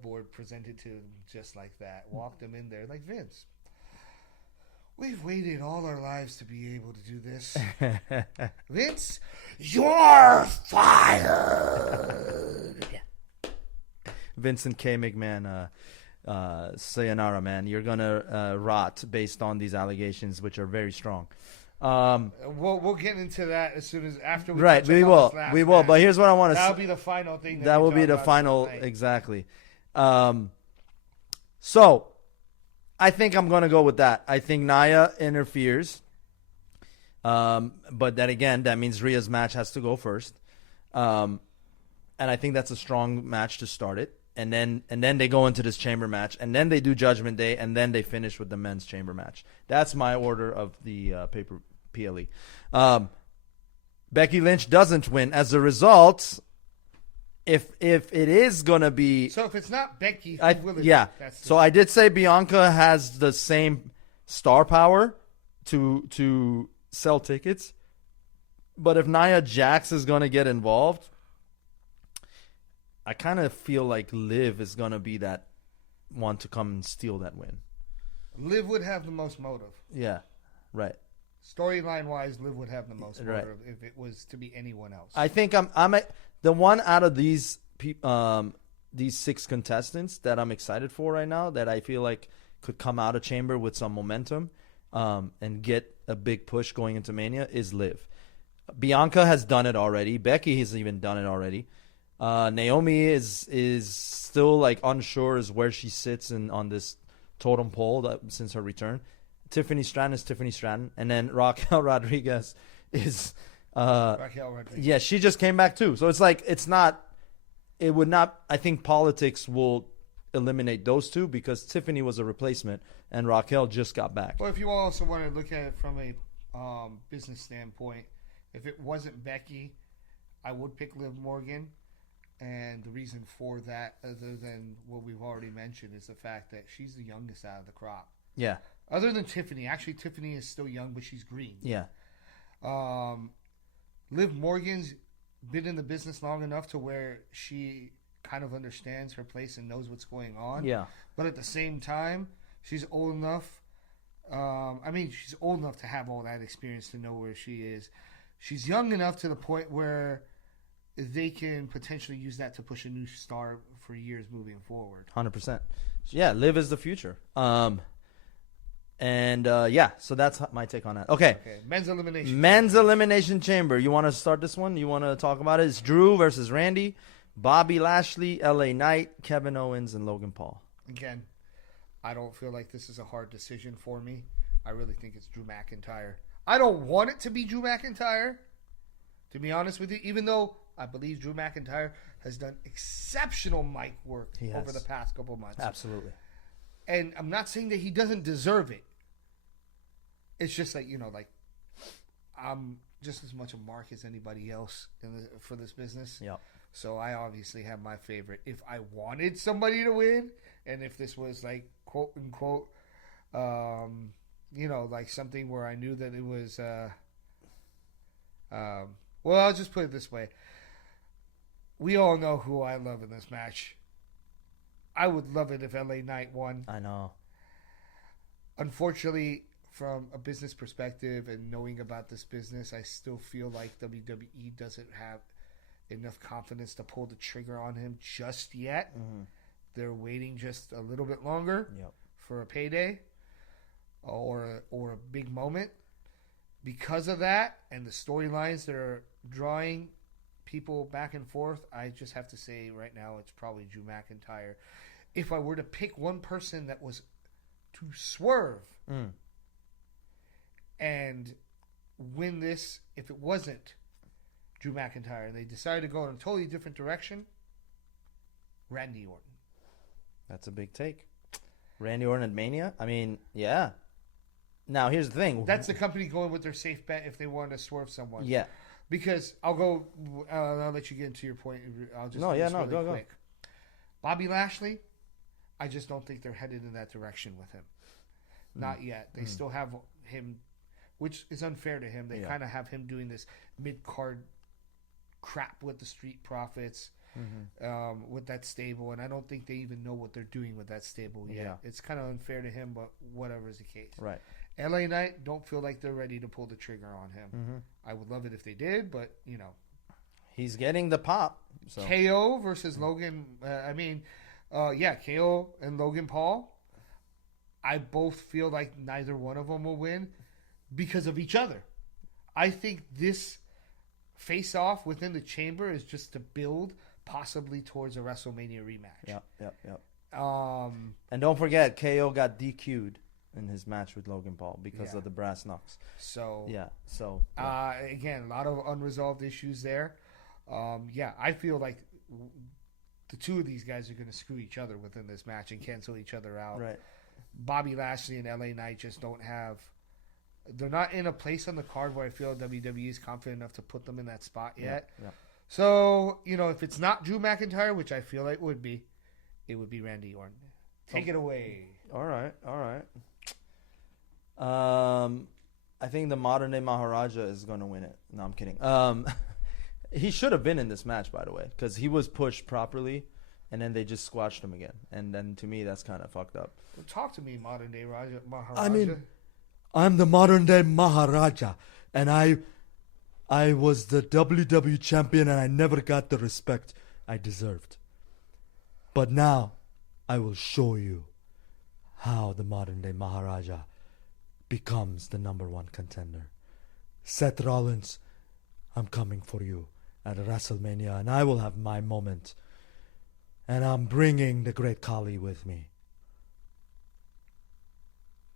board presented to him just like that, walked him in there like, Vince, we've waited all our lives to be able to do this. Vince, you're fired. Vincent K. McMahon, sayonara, man. You're gonna rot based on these allegations, which are very strong. We'll get into that as soon as after we Right, touch we on will. this last We will. match. But here's what I want to That'll say. be the final thing. That we will be talk the about final. tonight. Exactly. So, I think I'm going to go with that. I think Nia interferes. But then again, that means Rhea's match has to go first. And I think that's a strong match to start it. And then they go into this chamber match. And then they do Judgment Day. And then they finish with the men's chamber match. That's my order of the paper PLE. Becky Lynch doesn't win. As a result, if it is gonna be, So if it's not Becky, who will it be? yeah. That's the- So I did say Bianca has the same star power to sell tickets, but if Nia Jax is gonna get involved, I kind of feel like Liv is gonna be that want to come and steal that win. Liv would have the most motive. Yeah, right. Storyline wise, Liv would have the most Right. motive if it was to be anyone else. I think the one out of these 6 contestants that I'm excited for right now, that I feel like could come out of Chamber with some momentum and get a big push going into Mania is Liv. Bianca has done it already. Becky has even done it already. Naomi is still like unsure as where she sits on this totem pole since her return. Tiffany Stratton is Tiffany Stratton, and then Raquel Rodriguez is Raquel Rodriguez. yeah, she just came back too. So it's like it would not. I think politics will eliminate those two because Tiffany was a replacement and Raquel just got back. Well, if you also want to look at it from a business standpoint, if it wasn't Becky, I would pick Liv Morgan. And the reason for that, other than what we've already mentioned, is the fact that she's the youngest out of the crop. Yeah, Other than Tiffany. Actually, Tiffany is still young, but she's green. yeah, Liv Morgan's been in the business long enough to where she kind of understands her place and knows what's going on. yeah. But at the same time, she's old enough. She's old enough to have all that experience to know where she is. She's young enough to the point where they can potentially use that to push a new star for years moving forward. 100%. Yeah, Liv is the future. So that's my take on that. Okay. Men's elimination. Men's Elimination Chamber. You want to start this one? You want to talk about it? It's Drew versus Randy, Bobby Lashley, LA Knight, Kevin Owens, and Logan Paul. Again, I don't feel like this is a hard decision for me. I really think it's Drew McIntyre. I don't want it to be Drew McIntyre, to be honest with you, even though I believe Drew McIntyre has done exceptional mic work over the past couple months. Absolutely. And I'm not saying that he doesn't deserve it. It's just like, I'm just as much a mark as anybody else for this business. Yeah. So I obviously have my favorite. If I wanted somebody to win, and if this was like quote unquote, like something where I knew that it was, well, I'll just put it this way. We all know who I love in this match. I would love it if LA Knight won. I know. Unfortunately, from a business perspective and knowing about this business, I still feel like WWE doesn't have enough confidence to pull the trigger on him just yet. Mm-hmm. They're waiting just a little bit longer for a payday or a big moment. Because of that and the storylines that are drawing people back and forth, I just have to say right now it's probably Drew McIntyre. If I were to pick one person that was to swerve and win this, if it wasn't Drew McIntyre and they decided to go in a totally different direction, Randy Orton. That's a big take. Randy Orton at Mania? I mean, yeah. Now, here's the thing. That's the company going with their safe bet if they wanted to swerve someone. Yeah. Because I'll let you get into your point. I'll just go. quick. Bobby Lashley, I just don't think they're headed in that direction with him. Not yet. They still have him, which is unfair to him. They kind of have him doing this mid-card crap with the Street Profits, with that stable, and I don't think they even know what they're doing with that stable yet. Yeah. It's kind of unfair to him, but whatever is the case. Right. LA Knight, don't feel like they're ready to pull the trigger on him. I would love it if they did, but, He's getting the pop. So. KO versus Logan. KO and Logan Paul. I both feel like neither one of them will win because of each other. I think this face-off within the chamber is just to build possibly towards a WrestleMania rematch. Yep. And don't forget, KO got DQ'd in his match with Logan Paul because of the brass knucks. So again, a lot of unresolved issues there. I feel like the two of these guys are going to screw each other within this match and cancel each other out. Right. Bobby Lashley and LA Knight just don't have. They're not in a place on the card where I feel WWE is confident enough to put them in that spot yet. Yeah. So, if it's not Drew McIntyre, which I feel like it would be Randy Orton. Take it away. All right. I think the modern day Maharaja is going to win it. No, I'm kidding. He should have been in this match, by the way, because he was pushed properly. and then they just squashed him again. And then to me, that's kind of fucked up. Talk to me, modern day Maharaja. I mean, I'm the modern day Maharaja, and I was the WWE champion, and I never got the respect I deserved. But now, I will show you how the modern day Maharaja becomes the number one contender. Seth Rollins, I'm coming for you at WrestleMania, and I will have my moment. And I'm bringing the great Khali with me.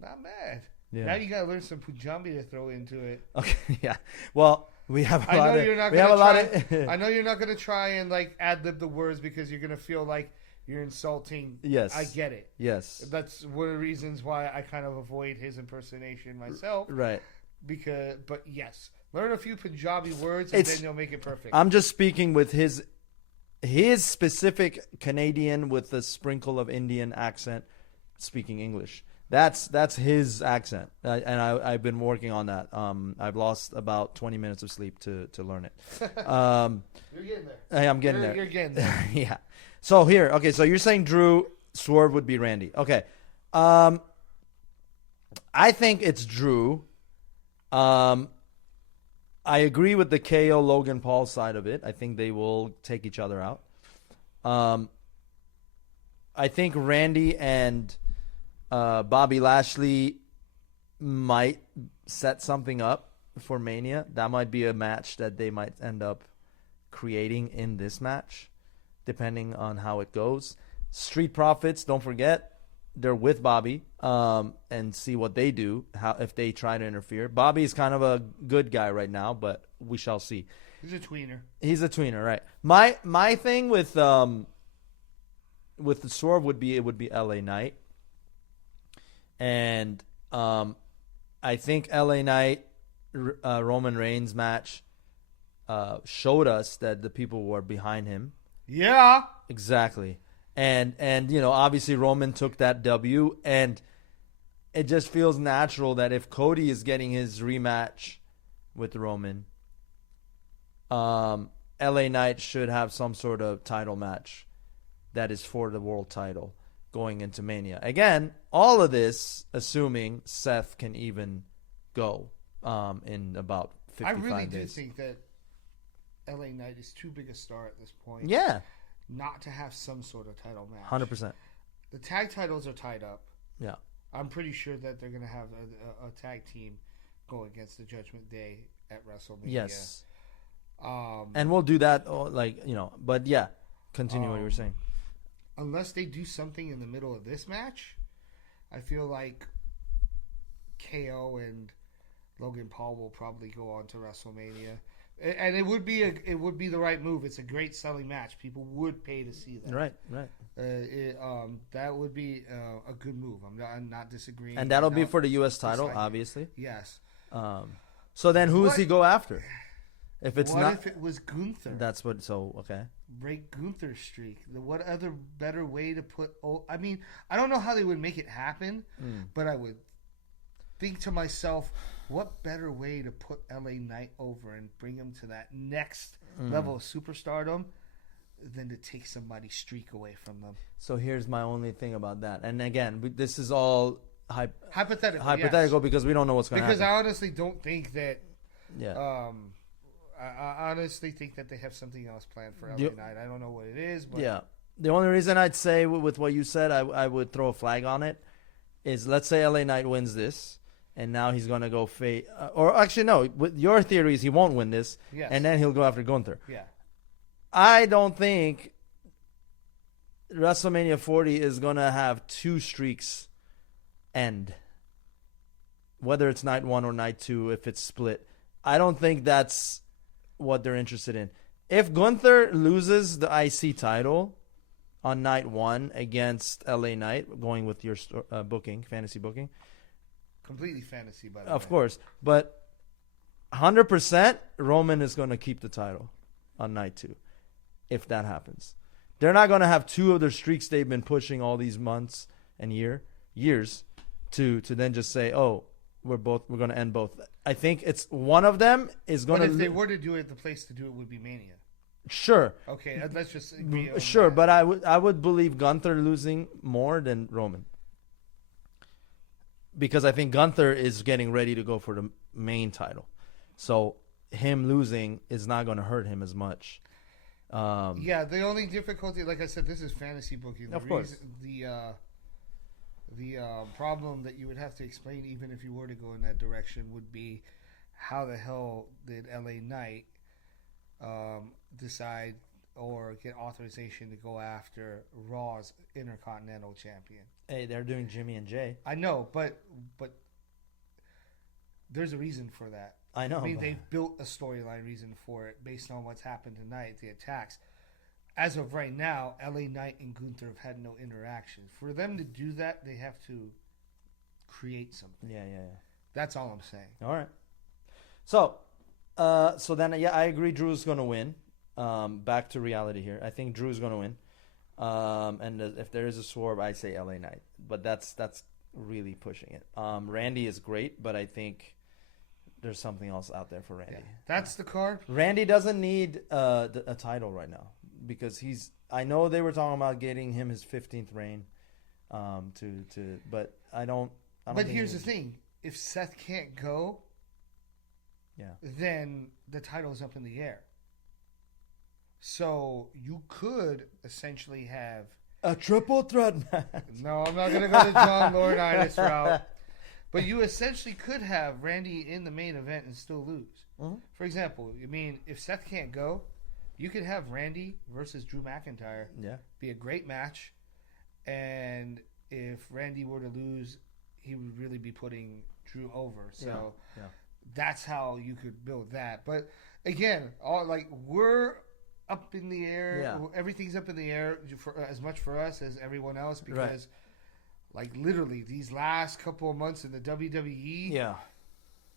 Not bad. Yeah. Now you gotta learn some Punjabi to throw into it. Okay, yeah. Well, we have a I lot know of. you're not We have a gonna lot try. of. I know you're not gonna try and like ad lib the words because you're gonna feel like you're insulting. Yes. I get it. Yes. That's one of the reasons why I kind of avoid his impersonation myself. Right. But yes, learn a few Punjabi words and then you'll make it perfect. I'm just speaking with his specific Canadian with a sprinkle of Indian accent, speaking English. That's his accent, and I've been working on that. I've lost about 20 minutes of sleep to learn it. You're getting there. Hey, I'm getting there. You're getting there. Yeah. So here, okay. So you're saying Drew Swerve would be Randy. Okay. I think it's Drew. I agree with the KO Logan Paul side of it. I think they will take each other out. I think Randy and Bobby Lashley might set something up for Mania. That might be a match that they might end up creating in this match, depending on how it goes. Street Profits, don't forget, they're with Bobby, and see what they do, if they try to interfere. Bobby's kind of a good guy right now, but we shall see. He's a tweener. He's a tweener, right? My thing with the Swerve would be LA Knight. And I think LA Knight Roman Reigns match showed us that the people were behind him. Yeah. Exactly. And obviously Roman took that W, and it just feels natural that if Cody is getting his rematch with Roman, LA Knight should have some sort of title match that is for the world title going into Mania. Again, all of this assuming Seth can even go in about 55 days. I really do think that LA Knight is too big a star at this point. Yeah. Not to have some sort of title match. 100%. The tag titles are tied up. Yeah. I'm pretty sure that they're going to have a tag team go against the Judgment Day at WrestleMania. Yes. And we'll do that, but yeah, continue what you were saying. Unless they do something in the middle of this match, I feel like KO and Logan Paul will probably go on to WrestleMania. And it would be the right move. It's a great selling match. People would pay to see that. Right. That would be a good move. I'm not disagreeing. And that'll be for the U.S. title, obviously. Yes. So then, who does he go after? If it's what not, if it was Gunther? That's what. So okay. Break Gunther's streak. What other better way to put? I mean, I don't know how they would make it happen, but I would think to myself, what better way to put LA Knight over and bring him to that next level of superstardom than to take somebody's streak away from them? So here's my only thing about that. And again, this is all hypothetical, yes. Because we don't know what's going to happen. Because I honestly don't think that. Yeah. I honestly think that they have something else planned for LA Knight. I don't know what it is, but yeah. The only reason I'd say with what you said, I would throw a flag on it, is let's say LA Knight wins this, and now he's going to go or actually no, with your theory is he won't win this, yes. And then he'll go after Gunther. Yeah. I don't think WrestleMania 40 is going to have two streaks end. Whether it's night 1 or night 2, if it's split. I don't think that's what they're interested in. If Gunther loses the IC title on night 1 against LA Knight, going with your fantasy booking. Completely fantasy, by the way. Of course. But 100% Roman is going to keep the title on night 2 if that happens. They're not going to have two of their streaks they've been pushing all these months and years to then just say, oh, we're going to end both. I think it's one of them is going to. But if they were to do it, the place to do it would be Mania. Sure, Okay, let's just agree on sure, that. but I would believe Gunther losing more than Roman, because I think Gunther is getting ready to go for the main title, so him losing is not going to hurt him as much. Yeah, the only difficulty, like I said, this is fantasy booking. Of course. The problem that you would have to explain, even if you were to go in that direction, would be how the hell did LA Knight decide or get authorization to go after Raw's Intercontinental Champion? Hey, they're doing Jimmy and Jay. I know, but there's a reason for that. I know. I mean, but- they've built a storyline reason for it based on what's happened tonight, the attacks. As of right now, LA Knight and Gunther have had no interaction. For them to do that, they have to create something. Yeah. That's all I'm saying. All right. So then, yeah, I agree. Drew's going to win. Back to reality here. I think Drew's going to win. And if there is a swerve, I say LA Knight. But that's really pushing it. Randy is great, but I think there's something else out there for Randy. Yeah, that's the card. Randy doesn't need a title right now because he's. I know they were talking about getting him his 15th reign. But I don't. But here's the thing: if Seth can't go, yeah, then the title's up in the air. So you could essentially have a triple threat match. No, I'm not going to go the John Laurinaitis route. But you essentially could have Randy in the main event and still lose. Mm-hmm. For example, I mean, if Seth can't go, you could have Randy versus Drew McIntyre be a great match. And if Randy were to lose, he would really be putting Drew over. So that's how you could build that. But again, we're up in the air. Yeah. Everything's up in the air for as much for us as everyone else because, literally, these last couple of months in the WWE,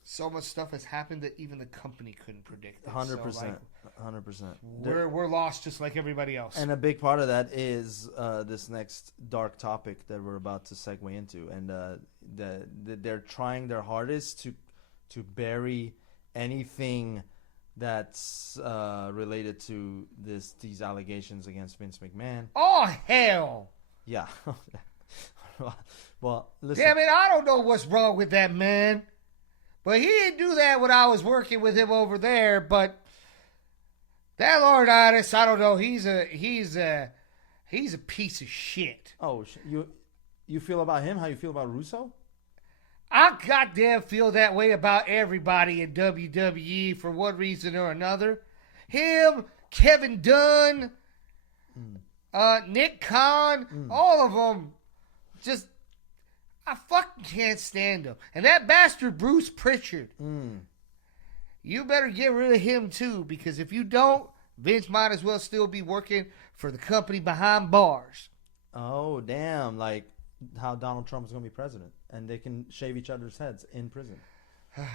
so much stuff has happened that even the company couldn't predict. 100%. 100%. We're lost just like everybody else. And a big part of that is this next dark topic that we're about to segue into, and they're trying their hardest to bury anything that's related to these allegations against Vince McMahon. Oh hell! Yeah. Well, listen. Damn it! I don't know what's wrong with that man, but he didn't do that when I was working with him over there. But that Laurinaitis, I don't know. He's a piece of shit. Oh, you feel about him how you feel about Russo? I goddamn feel that way about everybody in WWE for one reason or another. Him, Kevin Dunn, Nick Khan, all of them. Just, I fucking can't stand them. And that bastard Bruce Pritchard. You better get rid of him too, because if you don't, Vince might as well still be working for the company behind bars. Oh, damn. Like how Donald Trump is going to be president. And they can shave each other's heads in prison.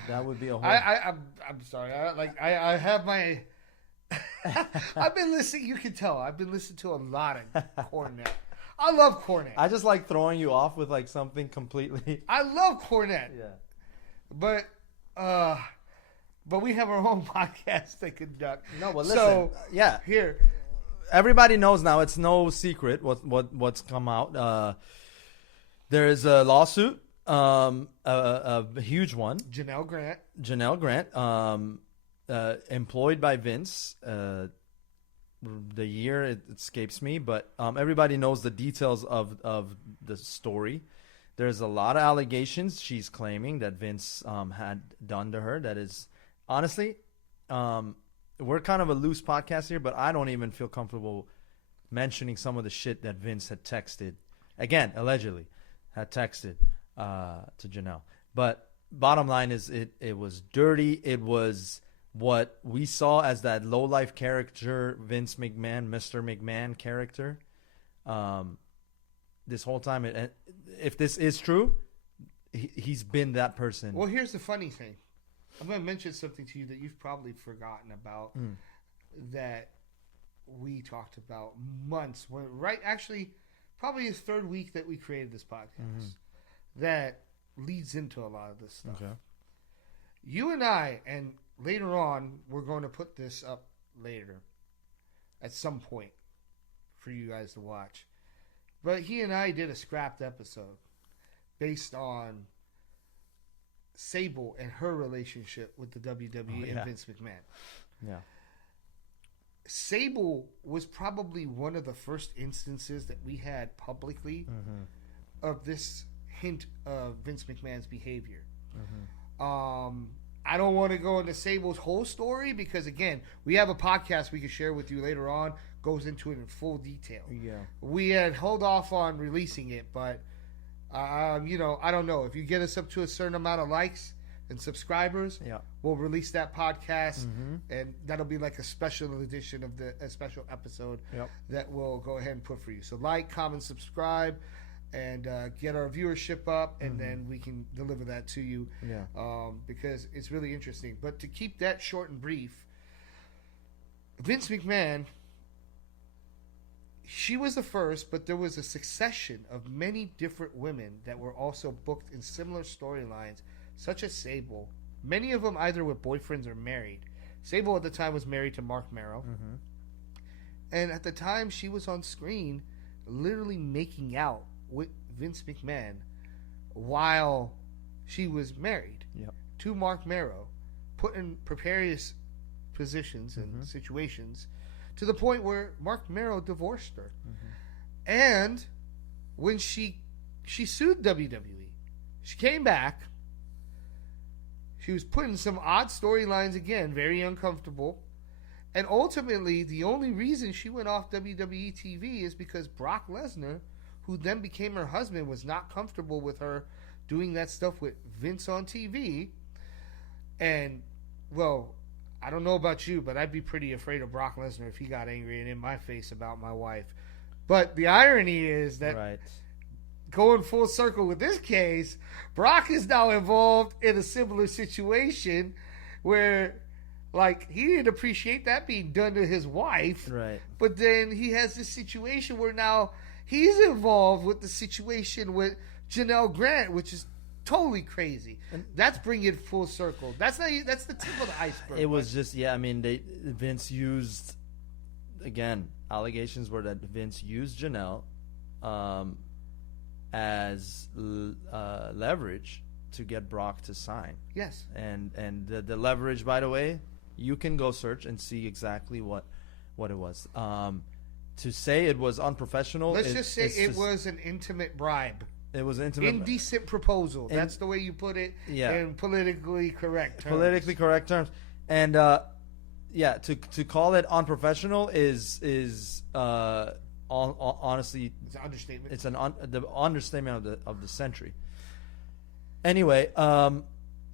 That would be a whole... I'm sorry. I have my... I've been listening. You can tell. I've been listening to a lot of Cornette. I love Cornette. I just like throwing you off with like something completely... I love Cornette. Yeah. But we have our own podcast to conduct. No, but listen. Yeah. Here. Everybody knows now. It's no secret what's come out. There is a lawsuit. A huge one. Janelle Grant, employed by Vince. The year it escapes me, but everybody knows the details of the story. There's a lot of allegations she's claiming that Vince had done to her. That is, honestly, we're kind of a loose podcast here, but I don't even feel comfortable mentioning some of the shit that Vince had texted. Again, allegedly, had texted to Janelle. But bottom line is it was dirty. It was what we saw as that low-life character, Vince McMahon, Mr. McMahon character. This whole time, if this is true, he's been that person. Well, here's the funny thing. I'm going to mention something to you that you've probably forgotten about that we talked about months. Actually, probably the third week that we created this podcast that leads into a lot of this stuff. Okay. You and I, and later on, we're going to put this up later. at some point for you guys to watch. But he and I did a scrapped episode based on Sable and her relationship with the WWE and Vince McMahon. Yeah. Sable was probably one of the first instances that we had publicly of this hint of Vince McMahon's behavior. I don't want to go into Sable's whole story because, again, we have a podcast we can share with you later on, goes into it in full detail. Yeah. We had held off on releasing it, but, I don't know. If you get us up to a certain amount of likes and subscribers, we'll release that podcast, and that'll be like a special edition of a special episode that we'll go ahead and put for you. So like, comment, subscribe, and get our viewership up, and then we can deliver that to you because it's really interesting. But to keep that short and brief, Vince McMahon, she was the first, but there was a succession of many different women that were also booked in similar storylines, such as Sable. Many of them either with boyfriends or married. Sable at the time was married to Mark Merrow. And at the time she was on screen literally making out with Vince McMahon while she was married to Mark Merrow, put in precarious positions and situations to the point where Mark Merrow divorced her. And when she sued WWE, she came back. She was put in some odd storylines again, very uncomfortable. And ultimately, the only reason she went off WWE TV is because Brock Lesnar, who then became her husband, was not comfortable with her doing that stuff with Vince on TV. And, well, I don't know about you, but I'd be pretty afraid of Brock Lesnar if he got angry and in my face about my wife. But the irony is that going full circle with this case, Brock is now involved in a similar situation where, like, he didn't appreciate that being done to his wife. Right. But then he has this situation where now he's involved with the situation with Janelle Grant, which is totally crazy. And that's bringing it full circle. That's the tip of the iceberg. It was just, Vince used, again, allegations were that Vince used Janelle as leverage to get Brock to sign. Yes. And the leverage, by the way, you can go search and see exactly what it was. To say it was unprofessional. Let's just say it was an intimate bribe. It was intimate. Indecent proposal. That's the way you put it. Yeah. In politically correct terms. Politically correct terms. And to call it unprofessional is honestly, it's an understatement. It's the understatement of the century. Anyway,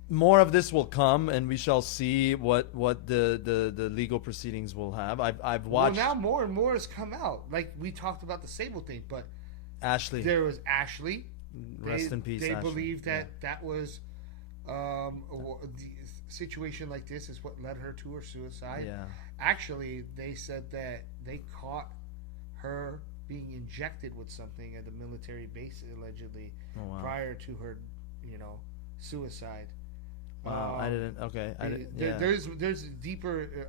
more of this will come, and we shall see what the legal proceedings will have. I've watched. Well, now more and more has come out. Like we talked about the Sable thing, but Ashley. There was Ashley. Rest in peace. They Ashley. believe that was the situation like this is what led her to her suicide. Yeah. Actually, they said that they caught her being injected with something at the military base allegedly prior to her, suicide. Wow, I didn't. Okay, There's a deeper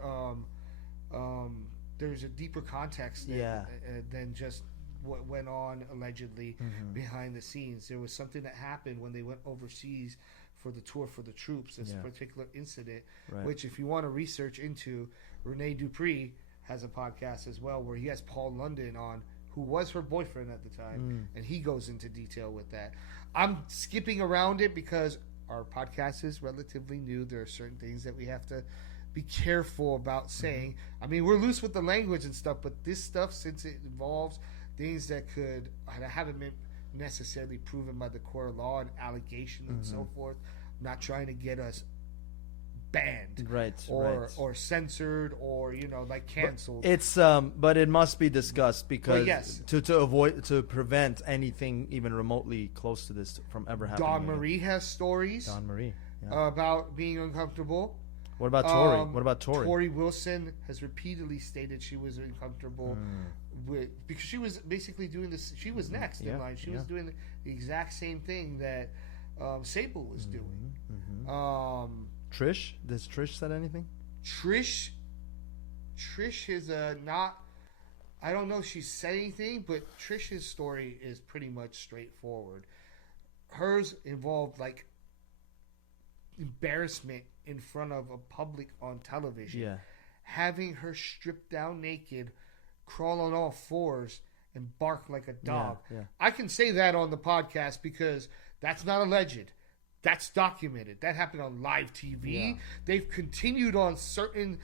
there's a deeper context than just what went on allegedly behind the scenes. There was something that happened when they went overseas for the tour for the troops. This particular incident, which if you want to research into, Rene Dupree has a podcast as well where he has Paul London on, who was her boyfriend at the time, and he goes into detail with that. I'm skipping around it because our podcast is relatively new. There are certain things that we have to be careful about saying. I mean, we're loose with the language and stuff, but this stuff, since it involves things that haven't been necessarily proven by the court of law and allegations and so forth, I'm not trying to get us banned or censored or canceled. But it's but it must be discussed because to prevent anything even remotely close to this from ever happening. Dawn Marie has stories. Dawn Marie about being uncomfortable. What about Tori? Tori Wilson has repeatedly stated she was uncomfortable because she was basically doing this. She was next in line. She was doing the exact same thing that Sable was doing. Trish? Does Trish said anything? Trish is not I don't know if she said anything, but Trish's story is pretty much straightforward. Hers involved like embarrassment in front of a public on television. Yeah. Having her stripped down naked, crawl on all fours, and bark like a dog. Yeah. I can say that on the podcast because that's not alleged. That's documented. That happened on live TV. Yeah. They've continued on certain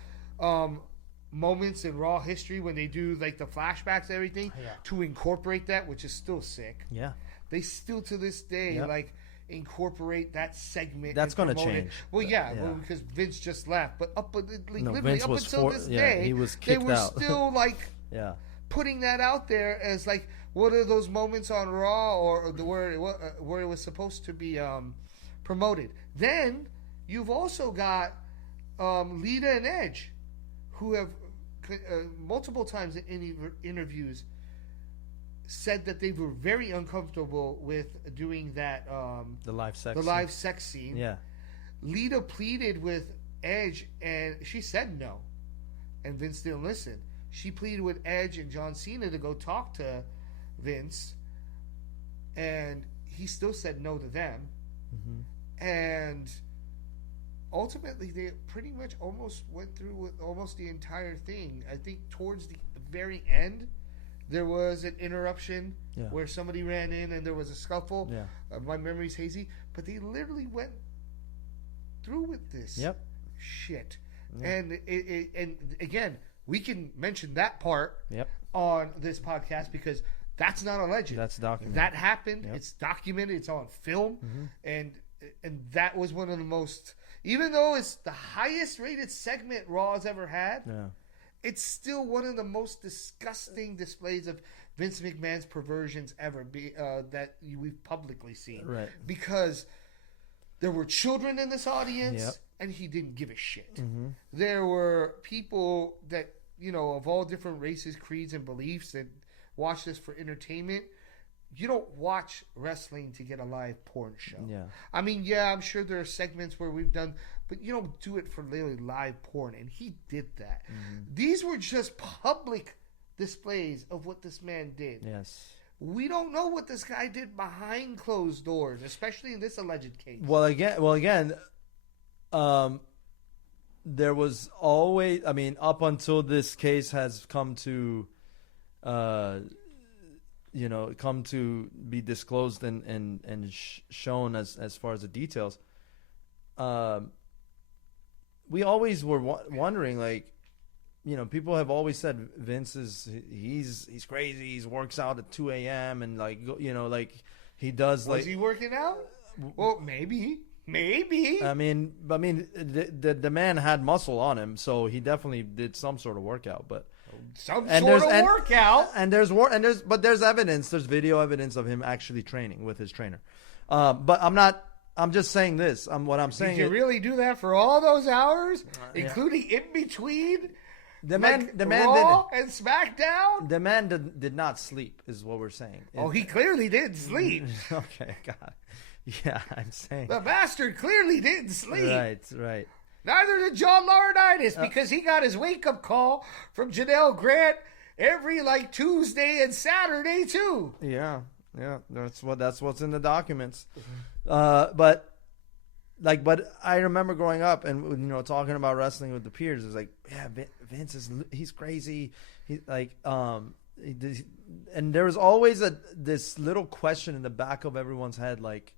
moments in Raw history when they do like the flashbacks and everything to incorporate that, which is still sick. Yeah. They still to this day Yep. like incorporate that segment. That's going to change. Well, yeah, Yeah. Well, because Vince just left, but literally Vince up was until this day, he was they kicked were out. still like Yeah. putting that out there as like what are those moments on Raw or where it was supposed to be promoted. Then you've also got Lita and Edge, who have multiple times in interviews said that they were very uncomfortable with doing that The live sex. the live sex scene. Yeah. Lita pleaded with Edge and she said no, and Vince didn't listen. She pleaded with Edge and John Cena to go talk to Vince, and he still said no to them. Mm-hmm. And ultimately, they pretty much almost went through with almost the entire thing. I think towards the very end, there was an interruption where somebody ran in and there was a scuffle. Yeah. My memory's hazy, but they literally went through with this shit. Yeah. And again, we can mention that part on this podcast because that's not alleged. That's documented. That happened. Yep. It's documented. It's on film, Mm-hmm. and that was one of the most. Even though it's the highest rated segment Raw has ever had, it's still one of the most disgusting displays of Vince McMahon's perversions ever that we've publicly seen. Right. Because there were children in this audience, Yep. and he didn't give a shit. Mm-hmm. There were people that, of all different races, creeds, and beliefs that watch this for entertainment. You don't watch wrestling to get a live porn show. Yeah. I mean, I'm sure there are segments where we've done, but you don't do it for literally live porn, and he did that. Mm-hmm. These were just public displays of what this man did. Yes. We don't know what this guy did behind closed doors, especially in this alleged case. Well, again, there was always, I mean, up until this case has come to, come to be disclosed and shown as far as the details. We always were wondering, like, people have always said Vince he's crazy. He works out at 2 a.m. and like he does like. Was he working out? Well, maybe. I mean, the man had muscle on him, so he definitely did some sort of workout. But workout. And there's evidence. There's video evidence of him actually training with his trainer. But I'm just saying this. What I'm saying. Did you really do that for all those hours, including in between? The man Raw and SmackDown. The man did not sleep, is what we're saying. Oh, he clearly didn't sleep. Okay, God. Yeah, I'm saying. The bastard clearly didn't sleep. Right. Neither did John Laurinaitis because he got his wake-up call from Janelle Grant every Tuesday and Saturday too. Yeah. That's what's in the documents. But I remember growing up and talking about wrestling with the peers. It was like, yeah, Vince he's crazy. He's like and there was always this little question in the back of everyone's head, like,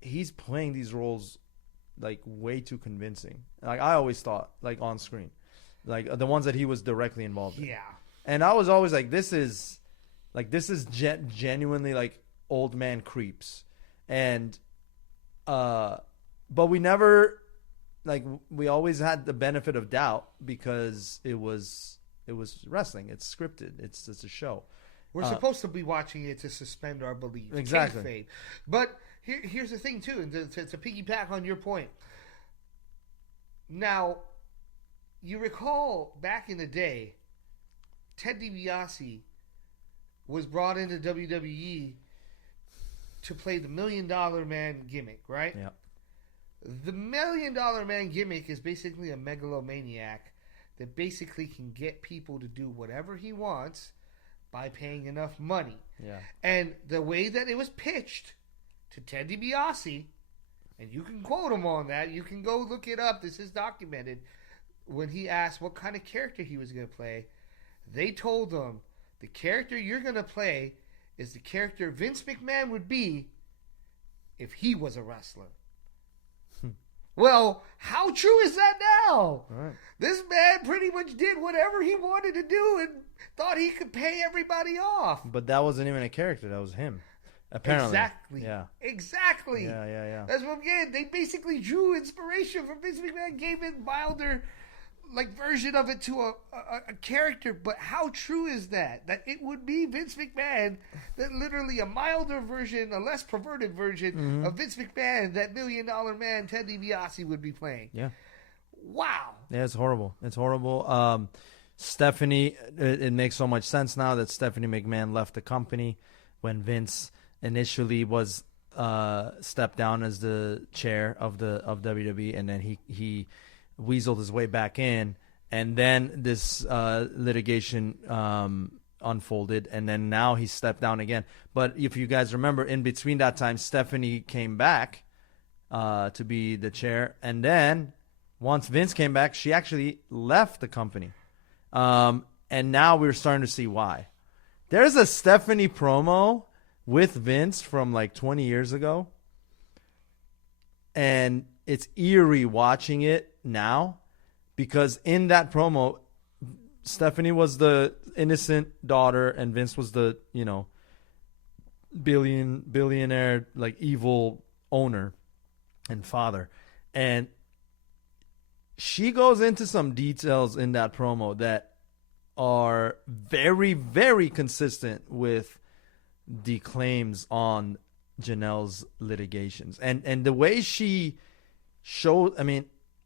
he's playing these roles like way too convincing. Like I always thought, like on screen, like the ones that he was directly involved in. Yeah. And I was always like, this is genuinely like old man creeps. And but we never, like, we always had the benefit of doubt because it was wrestling. It's scripted. It's a show. We're supposed to be watching it to suspend our belief. Exactly. Kayfabe. But here's the thing, too, and to piggyback on your point. Now, you recall back in the day, Ted DiBiase was brought into WWE to play the $1 Million Man gimmick, right? Yeah. The $1 Million Man gimmick is basically a megalomaniac that basically can get people to do whatever he wants by paying enough money. Yeah. And the way that it was pitched to Ted DiBiase, and you can quote him on that, you can go look it up, this is documented, when he asked what kind of character he was going to play, they told him, the character you're going to play is the character Vince McMahon would be if he was a wrestler. Well, how true is that now? Right. This man pretty much did whatever he wanted to do and thought he could pay everybody off. But that wasn't even a character. That was him. Apparently. Exactly. Yeah. Exactly. Yeah. That's what I'm getting. They basically drew inspiration from Vince McMahon, gave it milder version of it to a character. But how true is that? That it would be Vince McMahon, that literally a milder version, a less perverted version of Vince McMahon, that $1 million man Ted DiBiase would be playing. Yeah. Wow. Yeah, it's horrible. It's horrible. Stephanie, it makes so much sense now that Stephanie McMahon left the company when Vince initially was stepped down as the chair of WWE, and then he weaseled his way back in, and then this litigation unfolded, and then now he stepped down again. But if you guys remember, in between that time, Stephanie came back to be the chair, and then once Vince came back, she actually left the company, and now we're starting to see why. There's a Stephanie promo with Vince from like 20 years ago, and it's eerie watching it now, because in that promo, Stephanie was the innocent daughter and Vince was the, billionaire, like evil owner and father. And she goes into some details in that promo that are very, very consistent with the claims on Janelle's litigations. And the way she showed,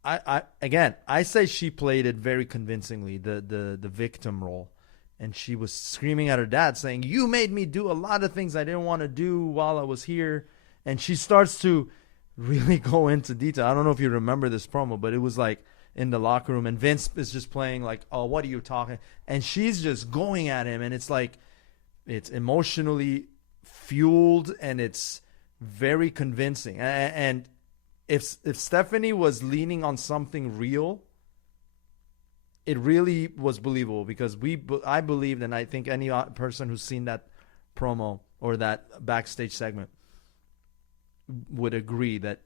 I say she played it very convincingly, the victim role. And she was screaming at her dad saying, "You made me do a lot of things I didn't want to do while I was here." And she starts to really go into detail. I don't know if you remember this promo, but it was like in the locker room, and Vince is just playing like, "Oh, what are you talking?" And she's just going at him, and it's like, it's emotionally fueled, and it's very convincing. And if Stephanie was leaning on something real, it really was believable, because I believed, and I think any person who's seen that promo or that backstage segment would agree that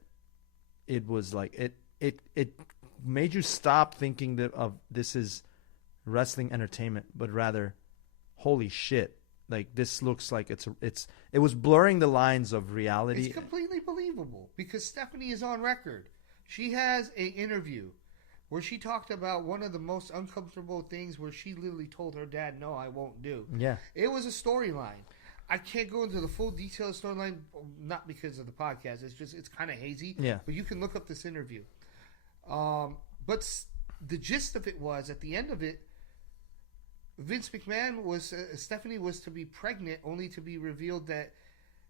it was like it made you stop thinking that of this is wrestling entertainment, but rather, holy shit, like this looks like it was blurring the lines of reality. It's completely believable, because Stephanie is on record. She has an interview where she talked about one of the most uncomfortable things, where she literally told her dad, "No, I won't do." Yeah. It was a storyline. I can't go into the full detail of the storyline, not because of the podcast. It's kind of hazy. Yeah. But you can look up this interview. But the gist of it was, at the end of it, Vince McMahon Stephanie was to be pregnant, only to be revealed that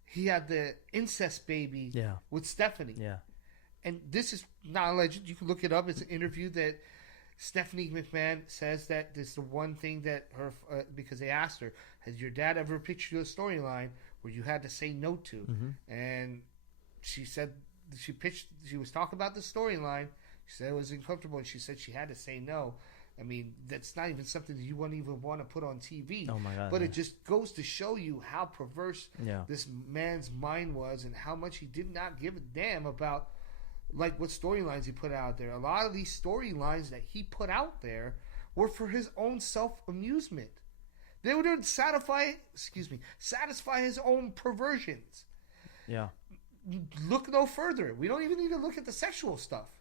he had the incest baby with Stephanie. Yeah. And this is not alleged. You can look it up. It's an interview that Stephanie McMahon says that this is the one thing that her, because they asked her, "Has your dad ever pitched you a storyline where you had to say no to?" Mm-hmm. And she said she was talking about the storyline. She said it was uncomfortable, and she said she had to say no. I mean, that's not even something that you wouldn't even want to put on TV. Oh my God! But it just goes to show you how perverse this man's mind was, and how much he did not give a damn about, like, what storylines he put out there. A lot of these storylines that he put out there were for his own self-amusement. They would satisfy his own perversions. Yeah. Look no further. We don't even need to look at the sexual stuff.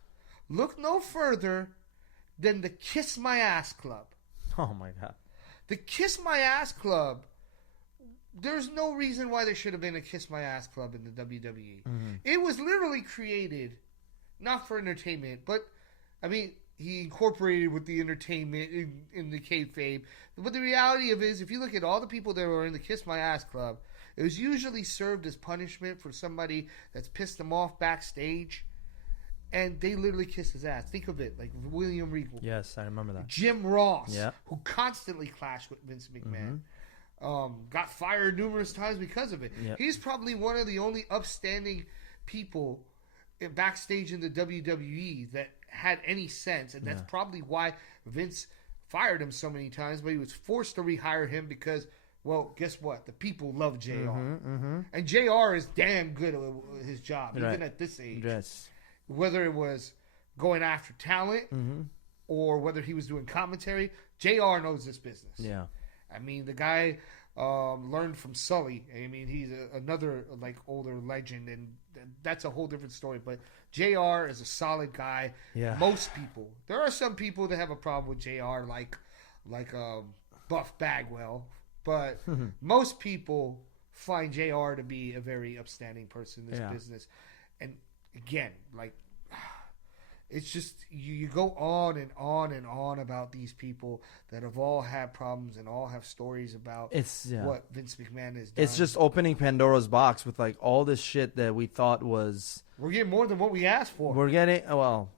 Look no further than the Kiss My Ass Club. Oh my God. The Kiss My Ass Club, there's no reason why there should have been a Kiss My Ass Club in the WWE. Mm-hmm. It was literally created not for entertainment, but, I mean, he incorporated with the entertainment in the kayfabe. But the reality of it is, if you look at all the people that were in the Kiss My Ass Club, it was usually served as punishment for somebody that's pissed them off backstage. and they literally kissed his ass. Think of it, like William Regal. Yes, I remember that. Jim Ross, Yeah. who constantly clashed with Vince McMahon. Got fired numerous times because of it. Yep. He's probably one of the only upstanding people backstage in the WWE that had any sense, and that's probably why Vince fired him so many times, but he was forced to rehire him because, well, guess what? The people love JR. And JR is damn good at his job, even at this age. Yes. Whether it was going after talent or whether he was doing commentary, JR knows this business. Yeah. I mean, the guy learned from Sully. I mean, he's another like older legend, and that's a whole different story. But JR is a solid guy. Yeah. Most people. There are some people that have a problem with JR, like Buff Bagwell, but most people find JR to be a very upstanding person in this business. And again, like, it's just you go on and on and on about these people that have all had problems and all have stories about what Vince McMahon has done. It's just opening Pandora's box with like all this shit that we thought was. We're getting more than what we asked for. We're getting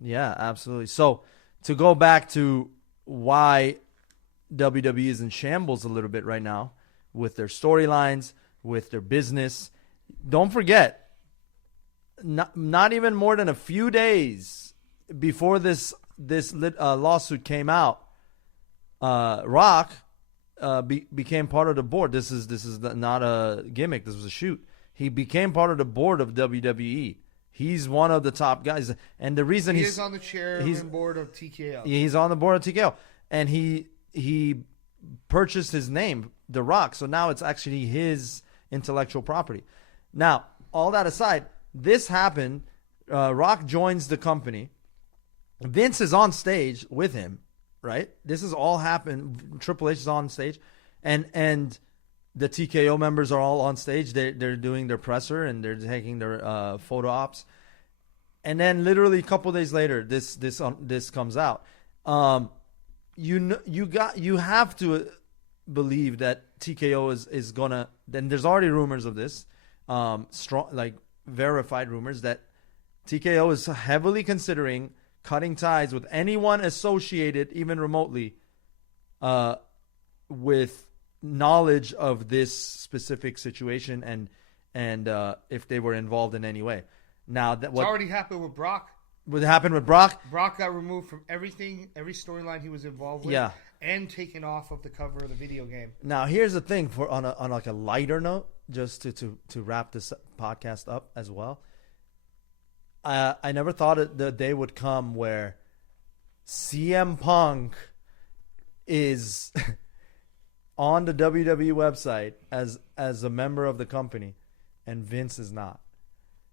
yeah, absolutely. So to go back to why WWE is in shambles a little bit right now with their storylines, with their business. Don't forget, not even more than a few days before this lawsuit came out, Rock became part of the board. This is not a gimmick. This was a shoot. He became part of the board of WWE. He's one of the top guys, and the reason he is on the chairman board of TKO. He's on the board of TKO, and he purchased his name, The Rock. So now it's actually his intellectual property. Now, all that aside, this happened. Rock joins the company. Vince is on stage with him, right? This has all happened. Triple H is on stage, and the TKO members are all on stage. They're doing their presser and they're taking their photo ops, and then literally a couple days later, this comes out. You have to believe that TKO is gonna. Then there's already rumors of this, strong, like verified rumors that TKO is heavily considering cutting ties with anyone associated, even remotely, with knowledge of this specific situation and if they were involved in any way. Now that it's already happened with Brock. What happened with Brock? Brock got removed from everything, every storyline he was involved with, and taken off of the cover of the video game. Now here's the thing: on like a lighter note, just to wrap this podcast up as well. I never thought the day would come where CM Punk is on the WWE website as a member of the company, and Vince is not.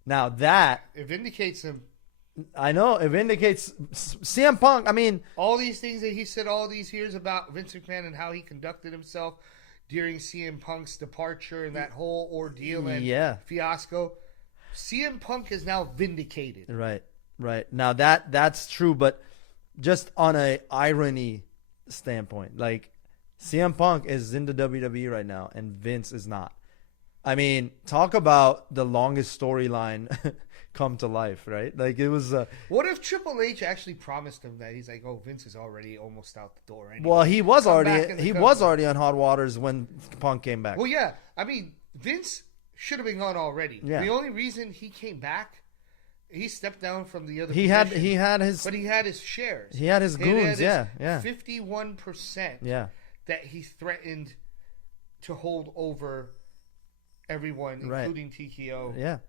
Now that it vindicates him. I know it vindicates CM Punk. I mean, all these things that he said all these years about Vince McMahon and how he conducted himself during CM Punk's departure and that whole ordeal and fiasco. CM Punk is now vindicated. Right. Now that's true, but just on a irony standpoint, like CM Punk is in the WWE right now and Vince is not. I mean, talk about the longest storyline come to life, right? Like it was. What if Triple H actually promised him that he's like, oh, Vince is already almost out the door. Anyway. Well, he was already on hot waters when Punk came back. Well, yeah. I mean, Vince should have been gone already. Yeah. The only reason he came back, he stepped down from the other. He had his shares. He had his goons. 51%. Yeah. That he threatened to hold over everyone, including TKO. Yeah.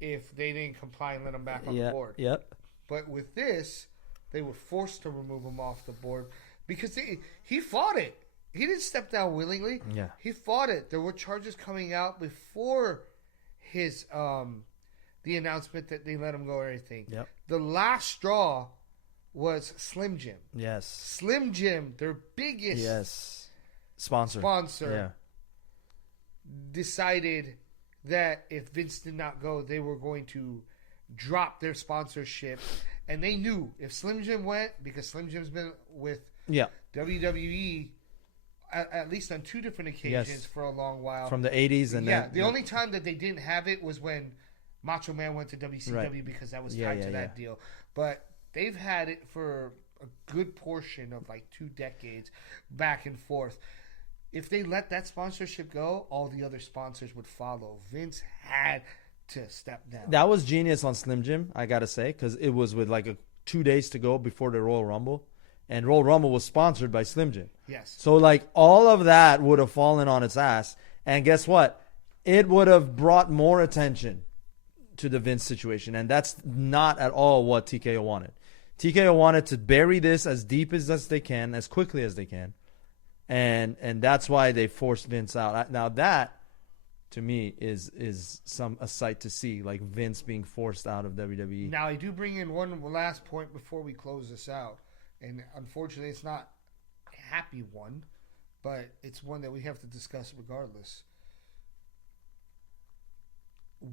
If they didn't comply and let him back on the board. Yep. But with this, they were forced to remove him off the board because he fought it. He didn't step down willingly. Yeah. He fought it. There were charges coming out before his the announcement that they let him go or anything. Yep. The last straw was Slim Jim. Yes. Slim Jim, their biggest sponsor decided that if Vince did not go, they were going to drop their sponsorship. And they knew if Slim Jim went, because Slim Jim's been with WWE at least on 2 different occasions for a long while. From the 80s and the only time that they didn't have it was when Macho Man went to WCW because that was tied to that deal. But they've had it for a good portion of like 2 decades, back and forth. If they let that sponsorship go, all the other sponsors would follow. Vince had to step down. That was genius on Slim Jim, I gotta say, because it was with like 2 days to go before the Royal Rumble, and Royal Rumble was sponsored by Slim Jim. Yes. So like all of that would have fallen on its ass, and guess what? It would have brought more attention to the Vince situation, and that's not at all what TKO wanted. TKO wanted to bury this as deep as they can, as quickly as they can, and that's why they forced Vince out. Now that, to me, is a sight to see, like Vince being forced out of WWE. Now I do bring in one last point before we close this out, and unfortunately it's not a happy one, but it's one that we have to discuss regardless.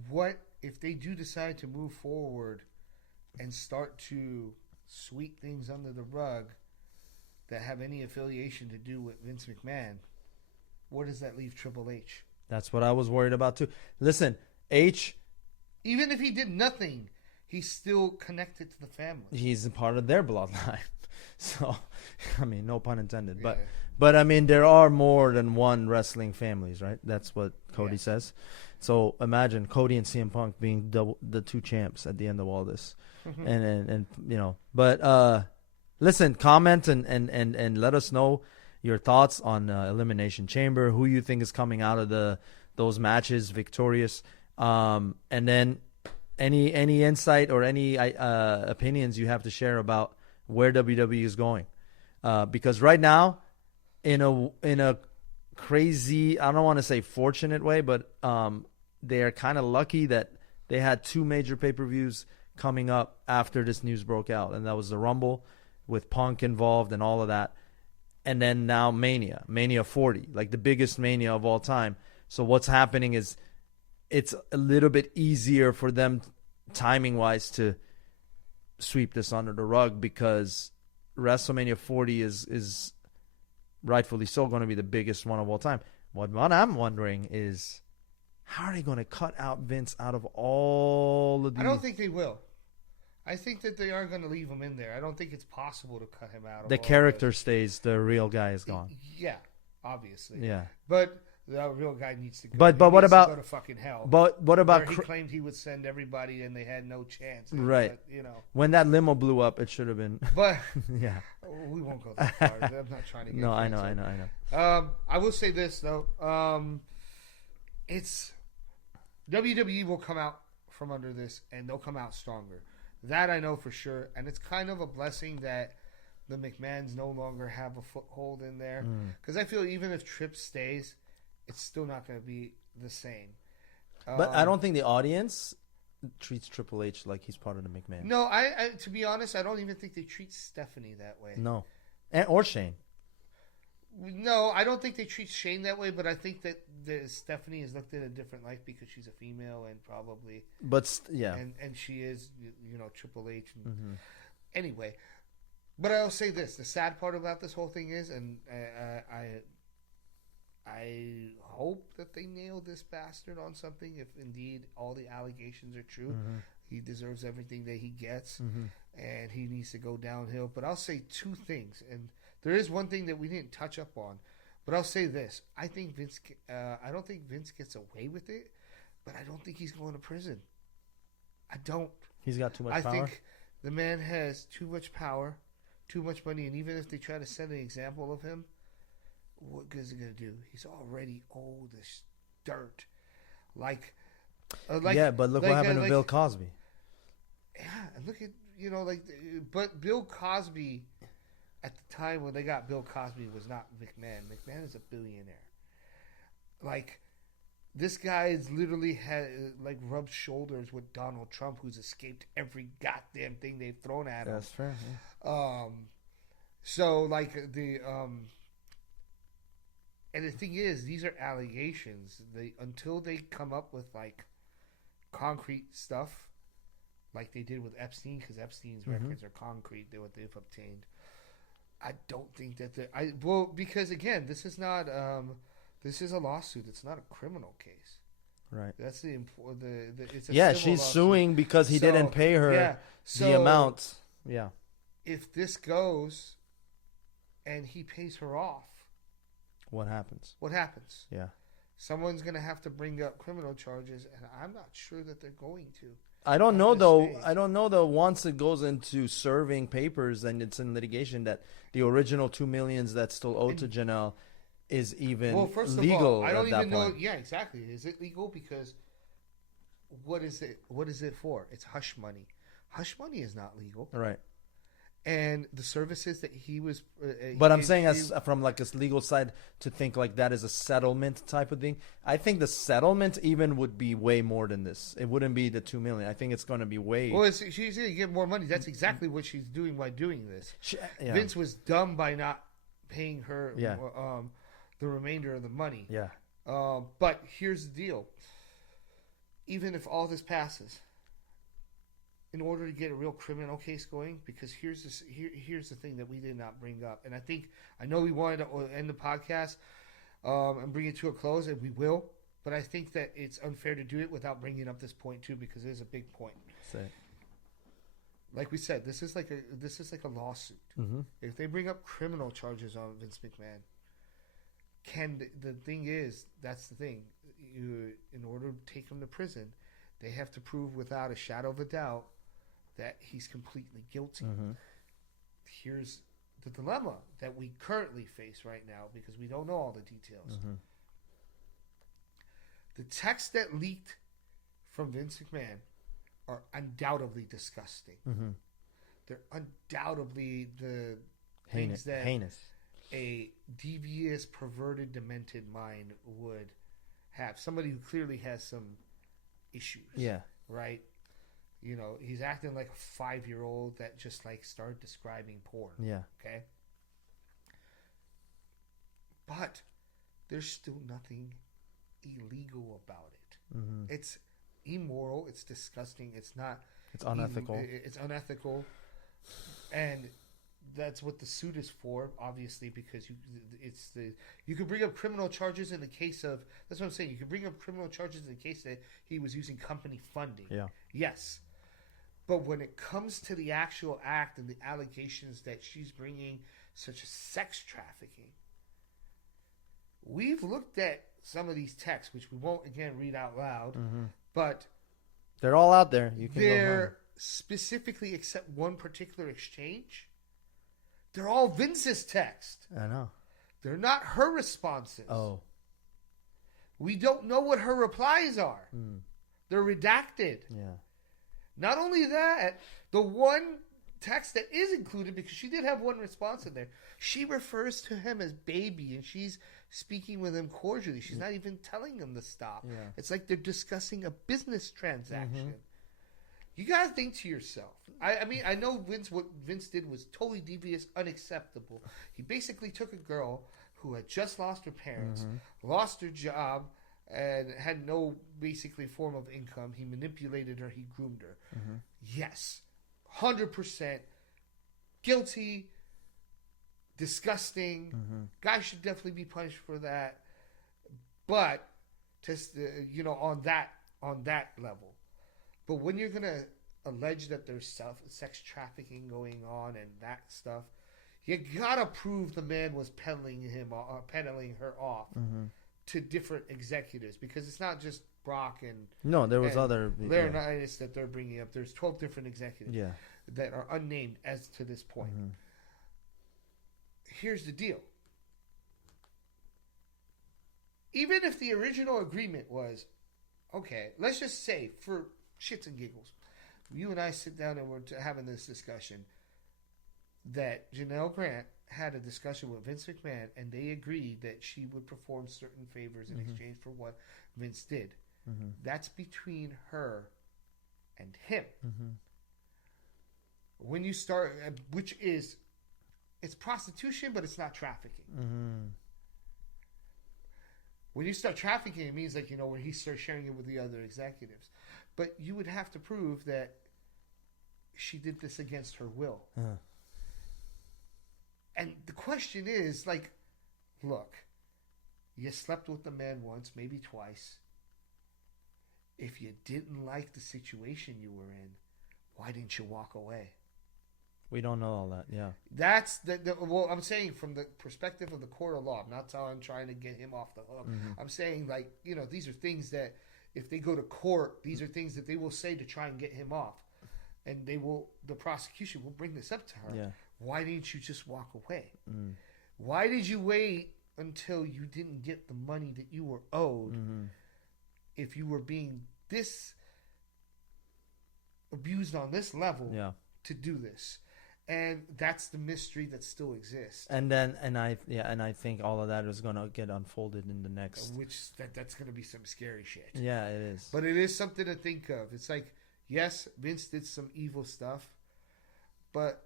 What if they do decide to move forward and start to sweep things under the rug that have any affiliation to do with Vince McMahon? Where does that leave Triple H? That's what I was worried about too. Listen, H, even if he did nothing, he's still connected to the family. He's a part of their bloodline. So, I mean, no pun intended. Yeah. But I mean, there are more than one wrestling families, right? That's what Cody says. So imagine Cody and CM Punk being the 2 champs at the end of all this. and you know, but listen, comment and let us know your thoughts on Elimination Chamber, who you think is coming out of those matches victorious, and then any insight or any opinions you have to share about where WWE is going, because right now, in a crazy, I don't want to say fortunate way, but they are kind of lucky that they had 2 major pay-per-views coming up after this news broke out, and that was the Rumble with Punk involved and all of that, and then now Mania 40, like the biggest Mania of all time. So what's happening is it's a little bit easier for them timing-wise to sweep this under the rug, because WrestleMania 40 is rightfully so going to be the biggest one of all time. What I'm wondering is, how are they going to cut out Vince out of all of these? I don't think they will. I think that they are going to leave him in there. I don't think it's possible to cut him out. The character stays. The real guy is gone. Yeah, obviously. Yeah. But the real guy needs to go. But what about go to fucking hell? But what about he claimed he would send everybody and they had no chance. Right. But, you know, when that limo blew up, it should have been. But yeah, we won't go that far. I'm not trying to get. No, I know. I will say this though. It's WWE will come out from under this and they'll come out stronger. That I know for sure, and it's kind of a blessing that the McMahons no longer have a foothold in there, because I feel even if Tripp stays, it's still not going to be the same. But I don't think the audience treats Triple H like he's part of the McMahon. No, I to be honest, I don't even think they treat Stephanie that way. No, or Shane. No, I don't think they treat Shane that way, but I think that Stephanie is looked at a different light because she's a female and probably. But yeah, and she is, you know, Triple H. And, Anyway, but I'll say this: the sad part about this whole thing is, and I hope that they nail this bastard on something. If indeed all the allegations are true, he deserves everything that he gets, and he needs to go downhill. But I'll say 2 things, and there is one thing that we didn't touch up on, but I'll say this: I think Vince. I don't think Vince gets away with it, but I don't think he's going to prison. I don't. He's got too much power. I think the man has too much power, too much money, and even if they try to set an example of him, what good is he going to do? He's already old as dirt. Yeah, but look what happened to Bill Cosby. Yeah, and look at but Bill Cosby. At the time when they got Bill Cosby was not McMahon. McMahon is a billionaire. Like, this guy is literally rubbed shoulders with Donald Trump, who's escaped every goddamn thing they've thrown at him. That's fair. Yeah. So and the thing is, these are allegations. Until they come up with like concrete stuff, like they did with Epstein, because Epstein's records are concrete. They're what they've obtained. I don't think that because again, this is not this is a lawsuit. It's not a criminal case. Right. That's the it's a Yeah, civil she's lawsuit. suing because he So, didn't pay her yeah. the So amount. Yeah. if this goes and he pays her off, What happens? what happens? Yeah. Someone's going to have to bring up criminal charges, and I'm not sure that they're going to. I don't At know this though. stage. I don't know though. Once it goes into serving papers and it's in litigation, that the original $2 million that's still owed to Janelle is even Well, first legal of all, I don't at that even know. point. Yeah, exactly. Is it legal? Because what is it? What is it for? It's hush money. Hush money is not legal. Right. And the services that he was. But I'm saying, as from like a legal side, to think like that is a settlement type of thing. I think the settlement even would be way more than this. It wouldn't be the $2 million. I think it's going to be way. Well, she's going to get more money. That's exactly what she's doing by doing this. Yeah. Vince was dumb by not paying her. Yeah. The remainder of the money. Yeah. But here's the deal. Even if all this passes, in order to get a real criminal case going, because here's the thing that we did not bring up, and I know we wanted to end the podcast and bring it to a close, and we will, but I think that it's unfair to do it without bringing up this point too, because it is a big point. Say. Like we said, this is like a lawsuit. Mm-hmm. If they bring up criminal charges on Vince McMahon, the thing is, that's the thing. In order to take him to prison, they have to prove without a shadow of a doubt that he's completely guilty. Mm-hmm. Here's the dilemma that we currently face right now, because we don't know all the details. Mm-hmm. The texts that leaked from Vince McMahon are undoubtedly disgusting. Mm-hmm. They're undoubtedly the things that heinous. A devious, perverted, demented mind would have. Somebody who clearly has some issues. Yeah. Right? You know, he's acting like a 5-year-old that just like started describing porn. Yeah. Okay? But there's still nothing illegal about it. Mm-hmm. It's immoral. It's disgusting. It's not. It's unethical. It's unethical. And that's what the suit is for, obviously, because you could bring up criminal charges in the case of, that's what I'm saying, you could bring up criminal charges in the case that he was using company funding. Yeah. Yes. But when it comes to the actual act and the allegations that she's bringing, such as sex trafficking, we've looked at some of these texts, which we won't again read out loud, Mm-hmm. but They're all out there. You can go they're specifically, except one particular exchange, they're all Vince's text. I know. They're not her responses. Oh. We don't know what her replies are. Mm. They're redacted. Yeah. Not only that, the one text that is included, because she did have one response in there, she refers to him as baby, and she's speaking with him cordially. She's not even telling him to stop. Yeah. It's like they're discussing a business transaction. Mm-hmm. You gotta think to yourself. I mean, I know what Vince did was totally devious, unacceptable. He basically took a girl who had just lost her parents, lost her job, and had no basically form of income. He manipulated her. He groomed her. Mm-hmm. Yes, 100% guilty, disgusting. Mm-hmm. Guy should definitely be punished for that. But just on that level. But when you're gonna allege that there's sex trafficking going on and that stuff, you gotta prove the man was peddling her off Mm-hmm. to different executives, because it's not just Brock and No, there was other. Laurinaitis that they're bringing up. There's 12 different executives Yeah. that are unnamed as to this point. Mm-hmm. Here's the deal. Even if the original agreement was, okay, let's just say for shits and giggles, you and I sit down and we're having this discussion that Janelle Grant had a discussion with Vince McMahon, and they agreed that she would perform certain favors in exchange for what Vince did. Mm-hmm. That's between her and him. Mm-hmm. When you start, which is, it's prostitution, but it's not trafficking. Mm-hmm. When you start trafficking, it means where he starts sharing it with the other executives. But you would have to prove that she did this against her will. Uh-huh. And the question is, look, you slept with the man once, maybe twice. if you didn't like the situation you were in, why didn't you walk away? We don't know all that. Yeah. That's well, I'm saying from the perspective of the court of law. I'm not trying to get him off the hook. I'm saying, like, you know, these are things that if they go to court, these are things that they will say to try and get him off, and the prosecution will bring this up to her. Yeah. Why didn't you just walk away? Why did you wait until you didn't get the money that you were owed? If you were being this abused on this level, to do this. And that's the mystery that still exists. And I think all of that is going to get unfolded in the next. That's going to be some scary shit. Yeah, it is. But it is something to think of. It's like, yes, Vince did some evil stuff, but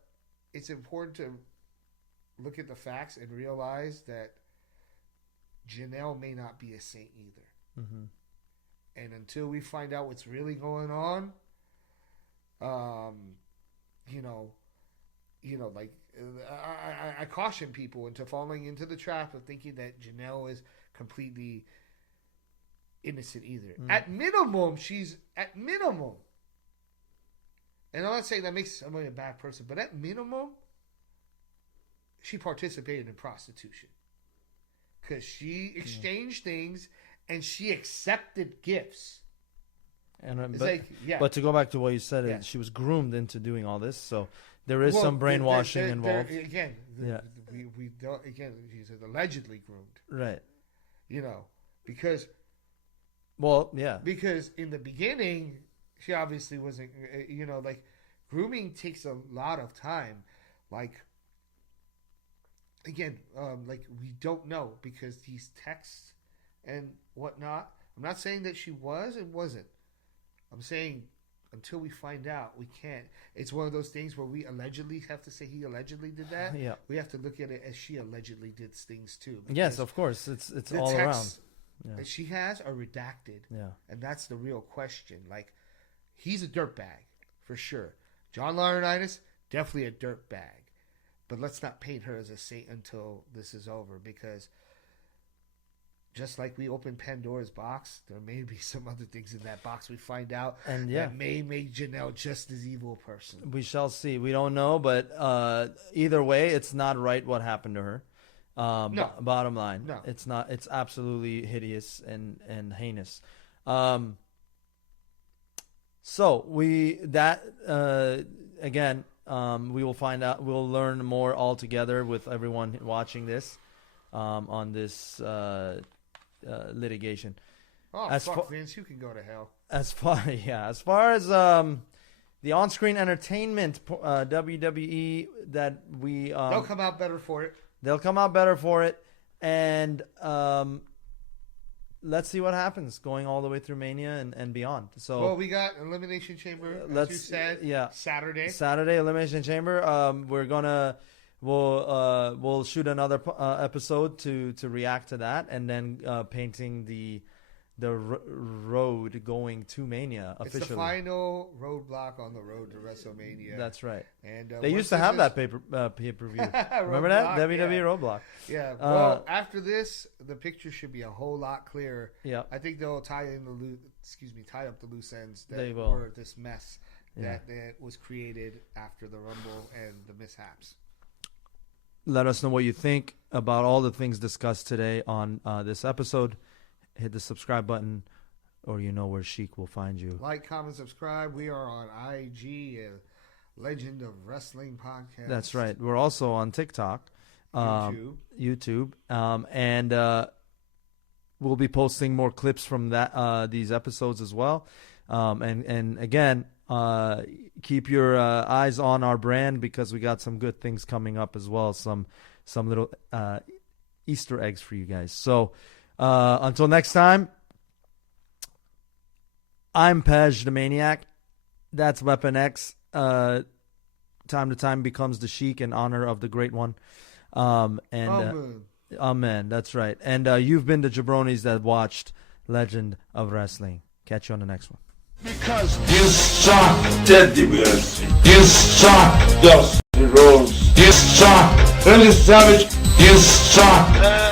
it's important to look at the facts and realize that Janelle may not be a saint either. And until we find out what's really going on, like I caution people into falling into the trap of thinking that Janelle is completely innocent either. At minimum, she's at minimum. And I'm not saying that makes somebody a bad person, but at minimum, she participated in prostitution. Because she exchanged things and she accepted gifts. And but to go back to what you said, she was groomed into doing all this, so there is some brainwashing involved. We don't. Again, she's allegedly groomed, right? You know, because because in the beginning, she obviously wasn't. You know, like grooming takes a lot of time. Like again, like we don't know because these texts and whatnot. I'm not saying that she was and wasn't. I'm saying until we find out, we can't. It's one of those things where we allegedly have to say he allegedly did that. Yeah. We have to look at it as she allegedly did things too. Yes, of course. It's all around. That she has are redacted. Yeah. And that's the real question. Like, he's a dirtbag for sure. John Laurinaitis, definitely a dirtbag. But let's not paint her as a saint until this is over, because just like we open Pandora's box, there may be some other things in that box we find out that may make Janelle just as evil a person. We shall see. We don't know, but either way, it's not right what happened to her. No. Bottom line, no, it's not. It's absolutely hideous and heinous. So again, we will find out. We'll learn more all together with everyone watching this on this litigation. Oh, fuck, Vince, you can go to hell. As far as the on-screen entertainment WWE that we they'll come out better for it. They'll come out better for it, and let's see what happens going all the way through Mania and beyond. So, well, we got Elimination Chamber, as you said, Saturday Elimination Chamber. We'll shoot another episode to react to that, and then painting the road going to Mania officially. It's the final roadblock on the road to WrestleMania. That's right. And they used to have that pay-per-view. Remember that? WWE Roadblock. Yeah. Well, after this, the picture should be a whole lot clearer. Yeah. I think they'll tie up the loose ends that will. were this mess that was created after the Rumble and the mishaps. Let us know what you think about all the things discussed today on this episode. Hit the subscribe button, or you know where Sheik will find you. Like, comment, subscribe. We are on IG, Legend of Wrestling Podcast. That's right. We're also on TikTok, YouTube, and we'll be posting more clips from these episodes as well. And again, keep your eyes on our brand, because we got some good things coming up as well. Some little Easter eggs for you guys. So. Until next time, I'm Pej the Maniac. That's Weapon X. Time to time becomes the Sheik in honor of the Great One. Amen. That's right. And you've been the jabronis that watched Legend of Wrestling. Catch you on the next one. Because you suck, Teddy Bears. You suck, Dusty Rose. You suck, Randy Savage. You suck.